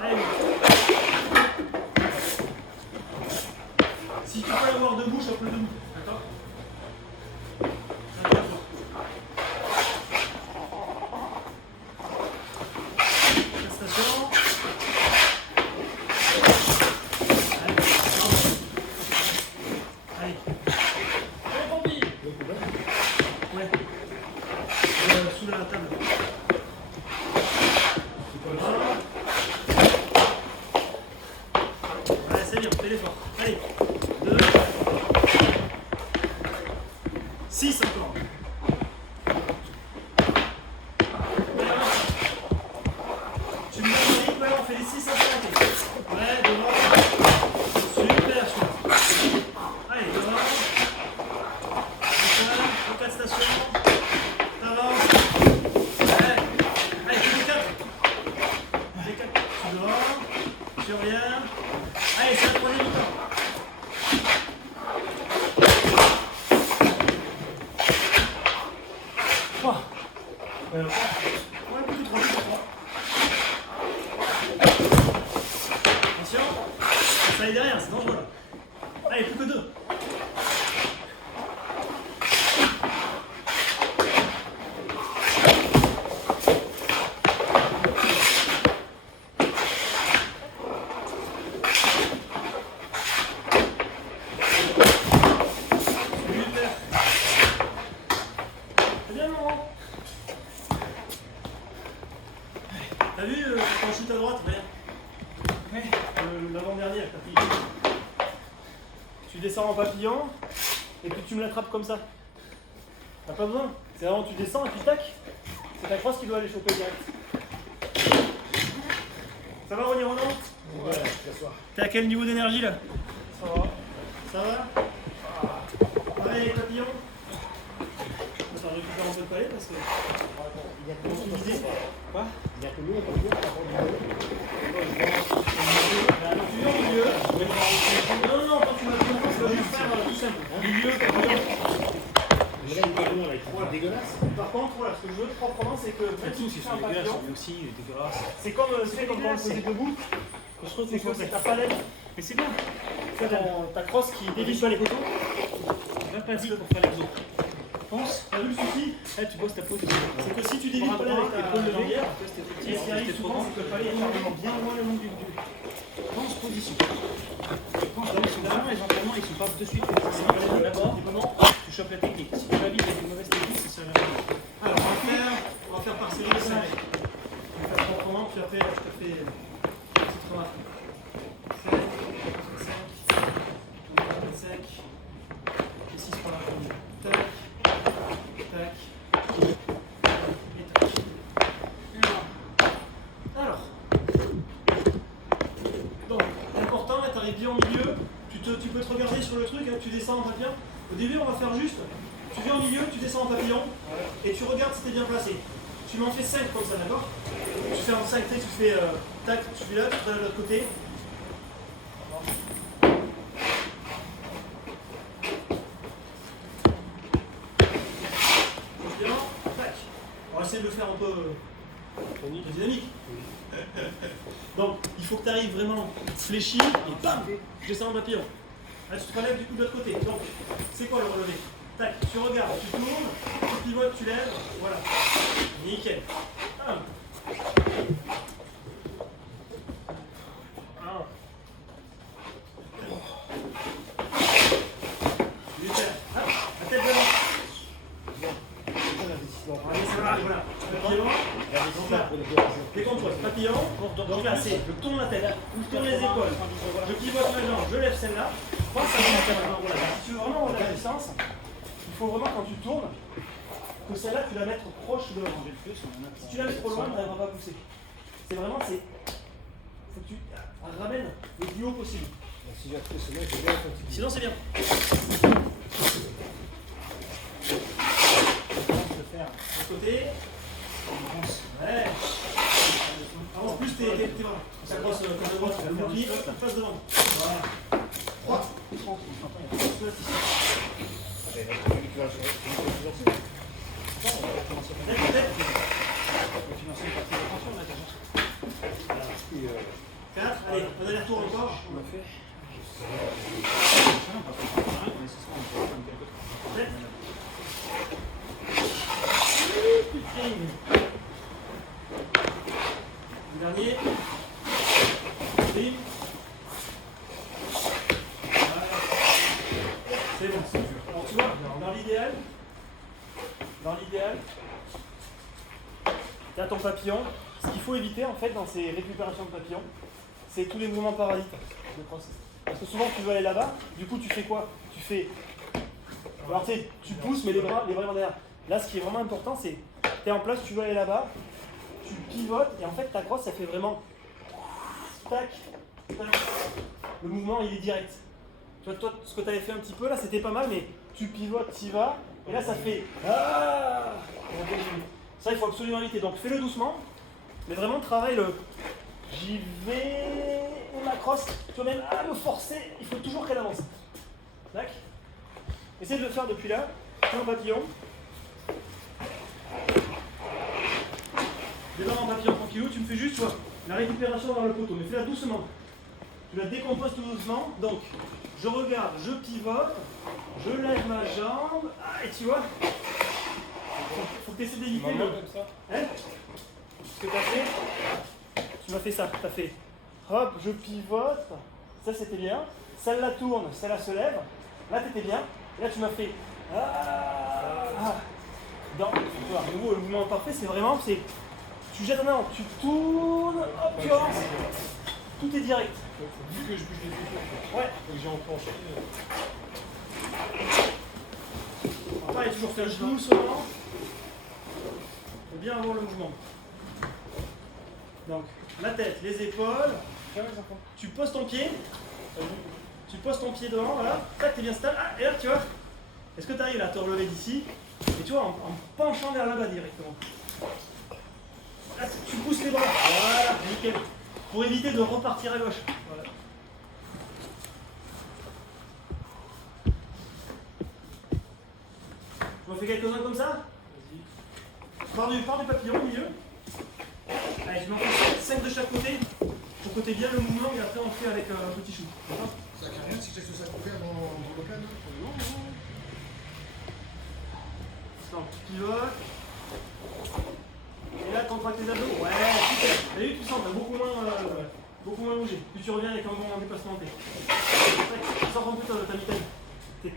Allez. Si tu peux l'avoir debout, chope-le debout. D'accord? Ça va. La station. Allez. Allez. Allez, Bambi. Ouais. Sous la table. Ouais, c'est bien, fais l'effort. Allez. 2. 6 encore. Tu me donnes le rythme, on fait les 6 sans s'arrêter. Ouais, devant. Super chouette. Allez, devant. Encore 4 stations. T'avances. Ouais. Allez, fais les 4. Les 4. Tu devant. Tu reviens. Allez, c'est la troisième mi-temps. prends le shoot à droite, regarde. L'avant-dernier, avec ta fille. Tu descends en papillon, et puis tu me l'attrapes comme ça. T'as pas besoin. C'est vraiment tu descends et puis tac. C'est ta crosse qui doit aller choper direct. Ça va Ronnie Ronan? Ouais, s'asseoir. T'es à quel niveau d'énergie là? Ça va. Ça va? Pareil avec papillon? Attends, je récupère un peu de palais parce que... Il y a que nous, on Idée. Quoi? Il y a que nous, on peut dire, par contre, Toujours au milieu. Non, quand tu vas tu vas juste faire tout simple. Milieu, papillon. mais là, il est loin, là, il est dégueulasse. Par contre, voilà, ce que je veux proprement, c'est que même si tu fais un papillon, aussi, il est dégueulasse. c'est comme quand on le posait debout. Je trouve que c'est ta palette. Mais c'est bien. C'est ta crosse qui dévisse pas les poteaux. Va pas dire pour faire l'exo. Pense. T'as vu le souci? Tu bosses ta position. C'est que si tu dévises pas avec ta jambière, Et et ce qui arrive souvent, c'est que le palais est normalement bien loin le long du. pense position. Pense position. Vraiment, les entraînements, ils sont pas de suite. D'abord, tu chopes la technique. Si tu vas vite avec une mauvaise technique, ça sert à rien. Alors, on va faire par série de 5. On va faire proprement, puis après, je te fais une petite remarque. 5, 5, et 6 par la première. Tac, tac, et tac. Alors, donc, important, là, tu arrives bien au milieu, tu peux te regarder sur le truc, hein, tu descends en papillon. Au début, on va faire juste, tu viens au milieu, tu descends en papillon, et tu regardes si tu es bien placé. Tu m'en fais 5 comme ça, d'accord? Tu fais en 5, tu fais tac, tu fais là, tu fais de l'autre côté. Bien, tac. On va essayer de le faire un peu dynamique. Donc, il faut que tu arrives vraiment fléchi et bam, je descends en papillon. Là, tu te relèves du coup de l'autre côté. Donc, c'est quoi le relevé? Tac, tu regardes, tu tournes, tu pivotes, tu lèves, voilà. Nickel. Nickel. Hop, la tête devant. Allez, ça va, voilà. Papillon. Donc là, décompose. Papillon. Donc là, c'est je tourne la tête, je tourne les épaules, je pivote ma jambe, je lève celle-là. Pense à voilà. Si tu veux vraiment la distance, il faut vraiment quand tu tournes, que celle-là tu la mettes proche de l'avant. Si tu la mets trop loin, tu n'arriveras pas à pousser. C'est vraiment, faut que tu ramènes le plus haut possible. Si j'ai fait ce mec, je vais bien continuer. Sinon c'est bien. De côté. Ouais. Avance plus tes bras. Ça crosse comme de droite, tu vas le pied, face devant. Voilà. Droite. Allez, on a les retours encore. On le fait. Le dernier. Bim. C'est bon. Alors tu vois, dans l'idéal, tu as ton papillon. Ce qu'il faut éviter en fait dans ces récupérations de papillon, c'est tous les mouvements parasites de crosse. Parce que souvent tu veux aller là-bas, du coup tu fais quoi? Tu fais. Alors tu sais, tu pousses mais les bras vont derrière. Là ce qui est vraiment important c'est, tu es en place, tu veux aller là-bas, tu pivotes et en fait ta crosse elle fait vraiment tac, tac. Le mouvement il est direct. Tu vois, toi ce que tu avais fait un petit peu là c'était pas mal mais tu pivotes, tu y vas et là ça fait ah. Ça il faut absolument éviter. Donc fais-le doucement, mais vraiment travaille le j'y vais et ma crosse, tu vois même à me forcer, il faut toujours qu'elle avance. Tac. Essaye de le faire depuis là, fais un papillon. Démarre en papillon tranquillou, tu me fais juste tu vois, la récupération vers le poteau, mais fais-la doucement. Tu la décomposes tout doucement, donc je regarde, je pivote, je lève ma jambe, et tu vois, faut que tu essaies d'éviter le... Hein? Ce que tu as fait, tu m'as fait ça, tu as fait hop, je pivote, ça c'était bien, celle-là tourne, celle-là se lève, là tu étais bien, et là tu m'as fait dans, tu vois, le mouvement parfait c'est vraiment, Tu jettes en avant, tu tournes, hop, tu avances. Tout est direct. Vu que je bouge les épaules, Ouais. et que j'ai enclenché. Pareil, toujours faire doucement. Faut bien avoir le mouvement. Donc, la tête, les épaules. Tu poses ton pied. Tu poses ton pied devant, voilà. Tac, t'es bien stable. Ah, et là, tu vois. Est-ce que tu arrives à te relever d'ici? Et tu vois, en penchant vers là-bas directement. Là, tu pousses les bras. Voilà, nickel. Pour éviter de repartir à gauche. Voilà. On fait quelques-uns comme ça? Pars du papillon au milieu. Allez, je m'en fais 5 de chaque côté pour que tu aies bien le mouvement et après on fait avec un petit chou. D'accord? Ça ne rien si je laisse ça couvert dans le local. Donc, tu pivotes. Et là, contracte les abdos. Ouais, super. T'as vu, tu sens, t'as beaucoup moins bougé. Puis tu reviens avec un bon déplacement de pied. Sors un peu ta mitaine.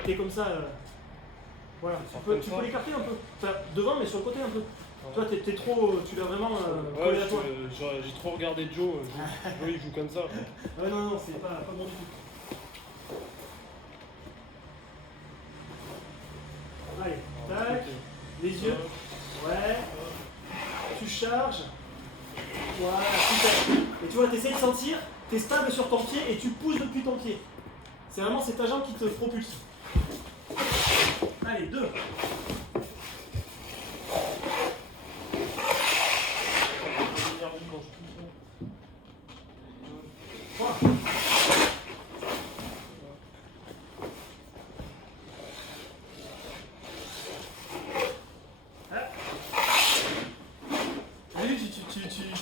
T'es comme ça. Voilà, tu peux l'écarter un peu. Enfin, devant, mais sur le côté un peu. Toi, t'es trop. Tu l'as vraiment collé à toi. J'ai trop regardé Joe, Joe il joue comme ça. Ouais, non, c'est pas bon du tout. Allez, tac, les yeux. Ouais. Tu charges. Voilà, super. Et tu vois, tu essaies de sentir, tu es stable sur ton pied et tu pousses depuis ton pied. C'est vraiment ta jambe qui te propulse. Allez, 2. 3.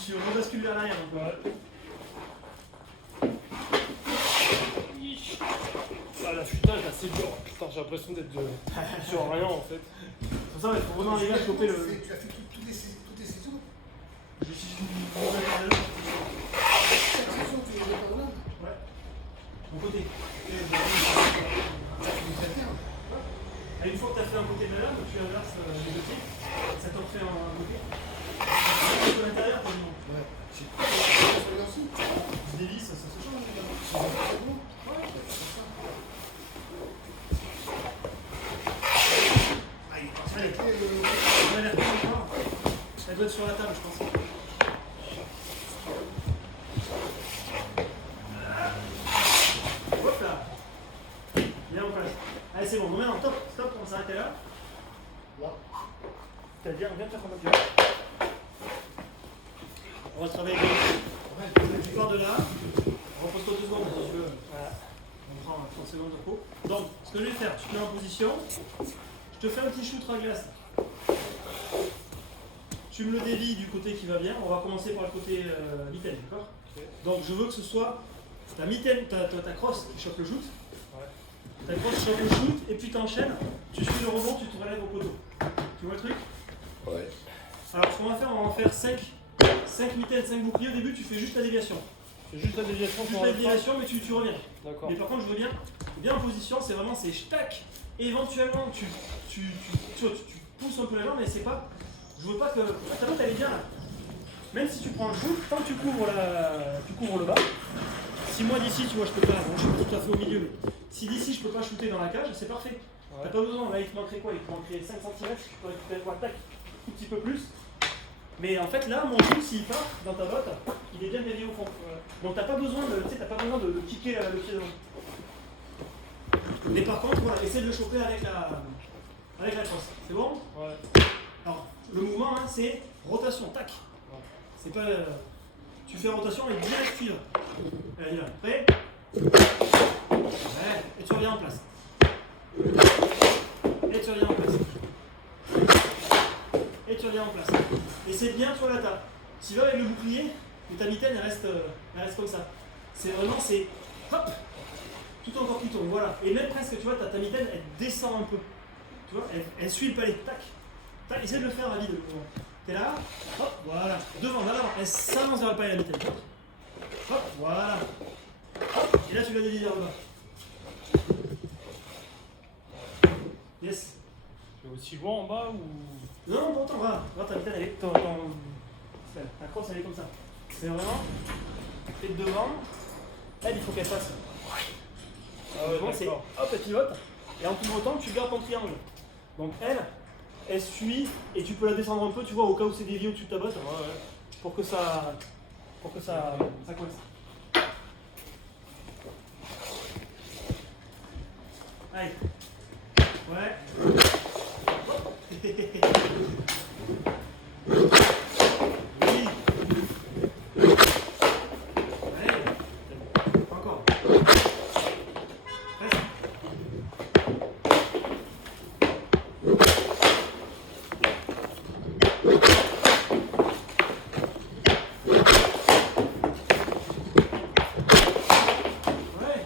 Tu rebascules vers l'arrière. Ah, l'affûtage là c'est dur. Putain, j'ai l'impression d'être sur rien en fait. C'est pour ça qu'il faut vraiment les gars choper le. Tu as fait toutes les saisons? J'utilise une nouvelle paire de jambes. Chaque saison, tu les mets par là? Ouais. Mon côté. Et une fois que tu as fait un côté de la lame, tu inverses les deux pieds. Ça t'en fait un côté. Sur l'intérieur, quasiment. Ouais. Celui-là aussi? Tu dévisses, ça se change. C'est bon? Ouais. Allez, on va les reprendre encore. Elle doit être sur la table, je pense. Hop là. Bien en place. Allez, c'est bon. Maintenant, stop, on s'arrête là. Là. C'est-à-dire, on vient de faire un peu. On va travailler avec tu pars de là. Repose-toi 2 secondes si tu veux. Voilà. On prend 30 secondes de repos. Donc, ce que je vais faire, tu te mets en position. Je te fais un petit shoot à glace. Tu me le dévis du côté qui va bien. On va commencer par le côté mitaine, d'accord? Okay. Donc, je veux que ce soit ta mitaine, ta crosse qui chope le shoot. Ta crosse chope le shoot et puis tu enchaînes. Tu suis le rebond, tu te relèves au poteau. Tu vois le truc? Ouais. Alors, ce qu'on va faire, on va en faire 5 mitaines, 5 boucliers. Au début, tu fais juste la déviation. C'est juste la déviation Juste pour la la déviation, mais tu reviens. D'accord. Mais par contre, je veux bien en position, c'est vraiment, c'est tac. Et éventuellement, tu pousses un peu la jambe, mais c'est pas. Je veux pas que. Ta main, elle est bien là. Même si tu prends le shoot, tant que tu couvres le bas. Si moi d'ici, tu vois, je peux pas. Bon, je suis pas tout à fait au milieu, mais si d'ici, je peux pas shooter dans la cage, c'est parfait. Ouais. T'as pas besoin, là, il te manquerait quoi? Il te manquerait 5 cm, tu peux récupérer quoi? Tac, un tout petit peu plus. Mais en fait, là, mon shoot, s'il part dans ta botte, il est bien dévié au fond. Donc, t'as pas besoin de kicker le pied devant. Mais par contre, voilà, essaie de le choper avec la crosse. C'est bon? Ouais. Alors, le mouvement, hein, c'est rotation, tac. C'est pas. Tu fais rotation et direct suivre. Allez, là, prêt? Ouais, et tu reviens en place. Et tu reviens en place. Et tu reviens en place. Et c'est bien, tu vois là, tu vas avec le bouclier, mais ta mitaine, elle reste comme ça. C'est vraiment, c'est hop, tout encore qui tourne, voilà. Et même presque, tu vois, ta mitaine, elle descend un peu. Tu vois, elle suit le palais, tac. Tac, essaie de le faire à vide. T'es là, hop, voilà. Devant, vers l'avant, elle s'avance vers le palais, la mitaine. Hop, voilà. Hop, et là, tu l'as dévié vers le bas. Yes. C'est aussi loin en bas ou. Non, non, pas autant, va ta mitaine, elle est. La crosse, elle est comme ça. C'est vraiment tête devant. Elle, il faut qu'elle fasse. Devant, c'est hop, elle pivote. Et en pivotant, tu gardes ton triangle. Donc elle suit et tu peux la descendre un peu, tu vois, au cas où c'est dévié au-dessus de ta botte. Pour que ça coince. Allez. Ouais. Oui. Allez. Encore. Reste. Ouais.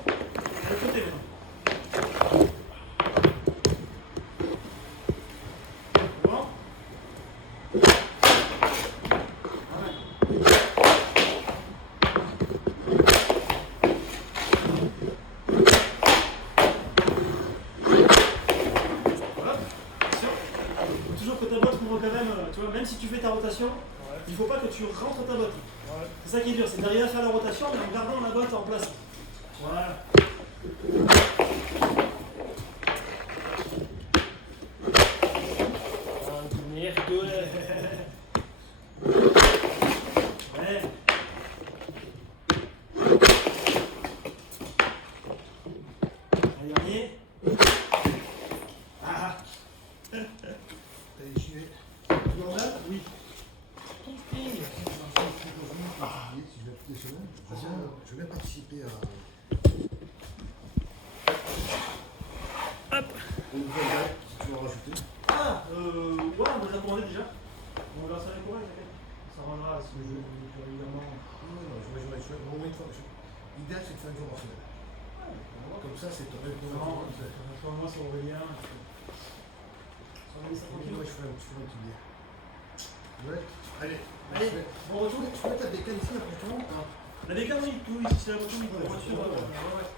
De côté maintenant. Bon. Voilà. Attention. Faut toujours que ta botte couvre quand même, tu vois, même si tu fais ta rotation, il faut pas que tu rentres ta botte. C'est ça qui est dur, c'est d'arriver à faire la rotation mais en gardant la botte en place. Voilà. Merde. Ouais. Un dernier. Ah. Allez, j'y vais. Tu en as? Oui. Ah oui, si je vais appliquer cela, je vais participer à. Hop. Une nouvelle date, si tu veux en rajouter. Ah, ouais, on les a commandés déjà. On va faire les courants, ça rendra si le jeu régulièrement. Non, au moins une fois. L'idéal, c'est de faire une jour par semaine. Comme ça, c'est ton Non, moi c'est Aurélien. Moi, je ferai un petit billet. Ouais, allez. Allez, Bon retour, tu peux mettre la bécane ici, appartement ou pas? La bécane, oui, oui, c'est la voiture, la voiture.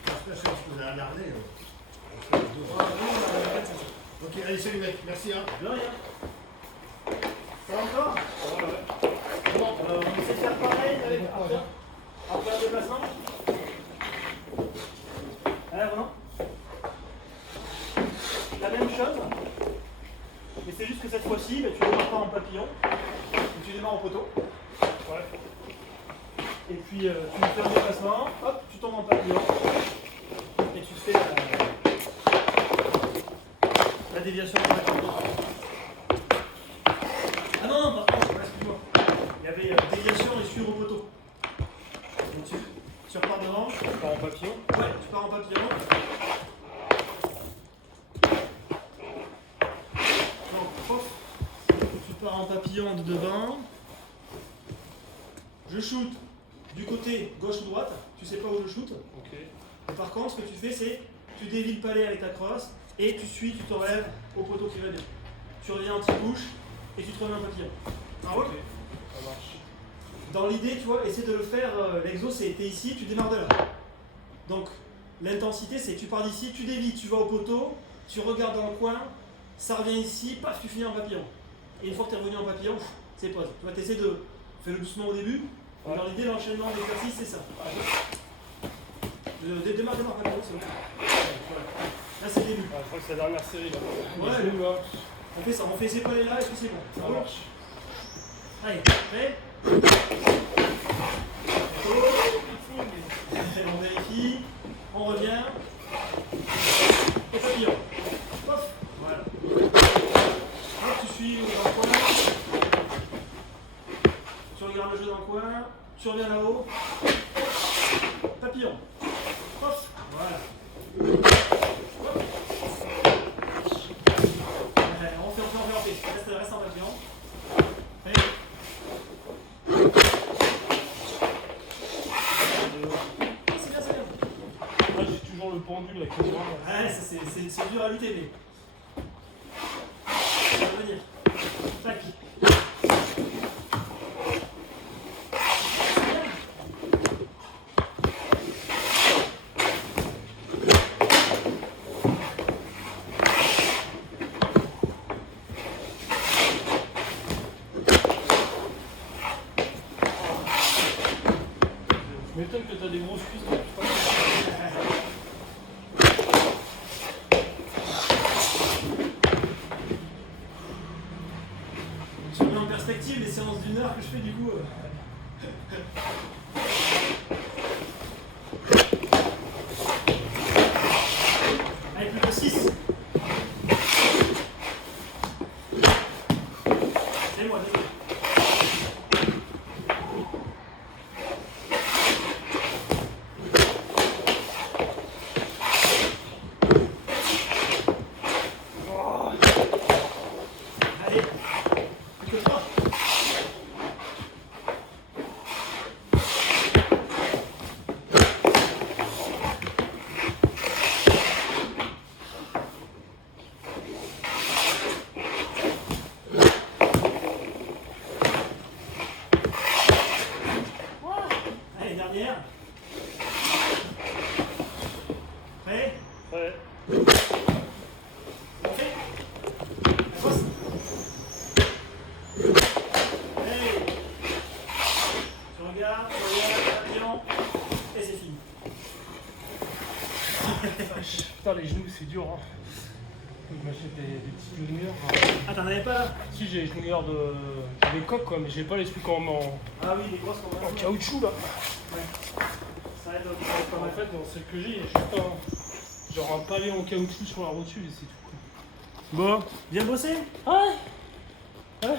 Parce que là, je peux la regarder. Ok, allez, salut mec, merci hein. De rien. Ça va encore? Bon, on essaie de faire pareil avec après un déplacement. Allez, Roland. La même chose, mais c'est juste que cette fois-ci, tu ne démarres pas en papillon, tu démarres en poteau. Et puis tu fais un déplacement, hop, tu tombes en papillon, et tu fais la déviation de la papillon. Ah non, par contre, excuse-moi. Il y avait déviation et suivre au poteau. Donc tu repars devant. Tu pars en papillon. Ouais, tu pars en papillon. Donc, pof, tu pars en papillon de devant. Je shoot du côté gauche ou droite. Tu sais pas où je shoot. Ok. Et par contre, ce que tu fais, c'est tu dévis le palais avec ta crosse et tu suis, tu te relèves au poteau qui va bien. Tu reviens anti-push et tu te remets en papillon. Ah ouais. Ça marche. Dans l'idée, tu vois, essaie de le faire. L'exo, c'est t'es ici, tu démarres de là. Donc, l'intensité, c'est tu pars d'ici, tu dévis, tu vas au poteau, tu regardes dans le coin, ça revient ici, paf, tu finis en papillon. Et une fois que tu es revenu en papillon, c'est pause. Tu vois, tu essaies de faire le doucement au début. Ouais. Dans l'idée, l'enchaînement d'exercice, c'est ça. Démarre papillon, c'est ok. Là, c'est le début. Je crois que c'est la dernière série là. Ouais, on fait ça, on fait ces palais là et puis c'est bon. Ça marche. Allez, prêt? On vérifie, on revient. Et papillon. Pof. Voilà. Hop, tu suis dans le coin. Tu regardes le jeu dans le coin. Tu reviens là-haut. Papillon. Pof. Voilà. Hop. On fait. Reste en papillon. Allez. C'est bien, c'est bien. Moi j'ai toujours le pendule avec les bras. Ouais, c'est dur à lutter, mais. Ça va venir. Tac. t'as des grosses cuisses, toi, je crois. Je mets en perspective les séances d'1 heure que je fais du coup. Allez, plus que 6. C'est moi, vas-y. Allez, plus que 3. Allez, dernière. Prêt? Ouais. On fait? La grosse. Hey. Tu regardes, attention. Et c'est fini. Putain, les genoux, c'est dur. Hein. Faut que je m'achète des petits genouillères. Ah, t'en avais pas là? Si, j'ai les genouillères des coques, quoi, mais j'ai pas les trucs en Ah oui, les grosses qu'on va. caoutchouc là. Ça aide pas En mal. fait, dans celle que j'ai, il y a juste genre un pavé en caoutchouc sur la rotule et c'est tout. Quoi. Bon, bien bossé? Ouais, putain.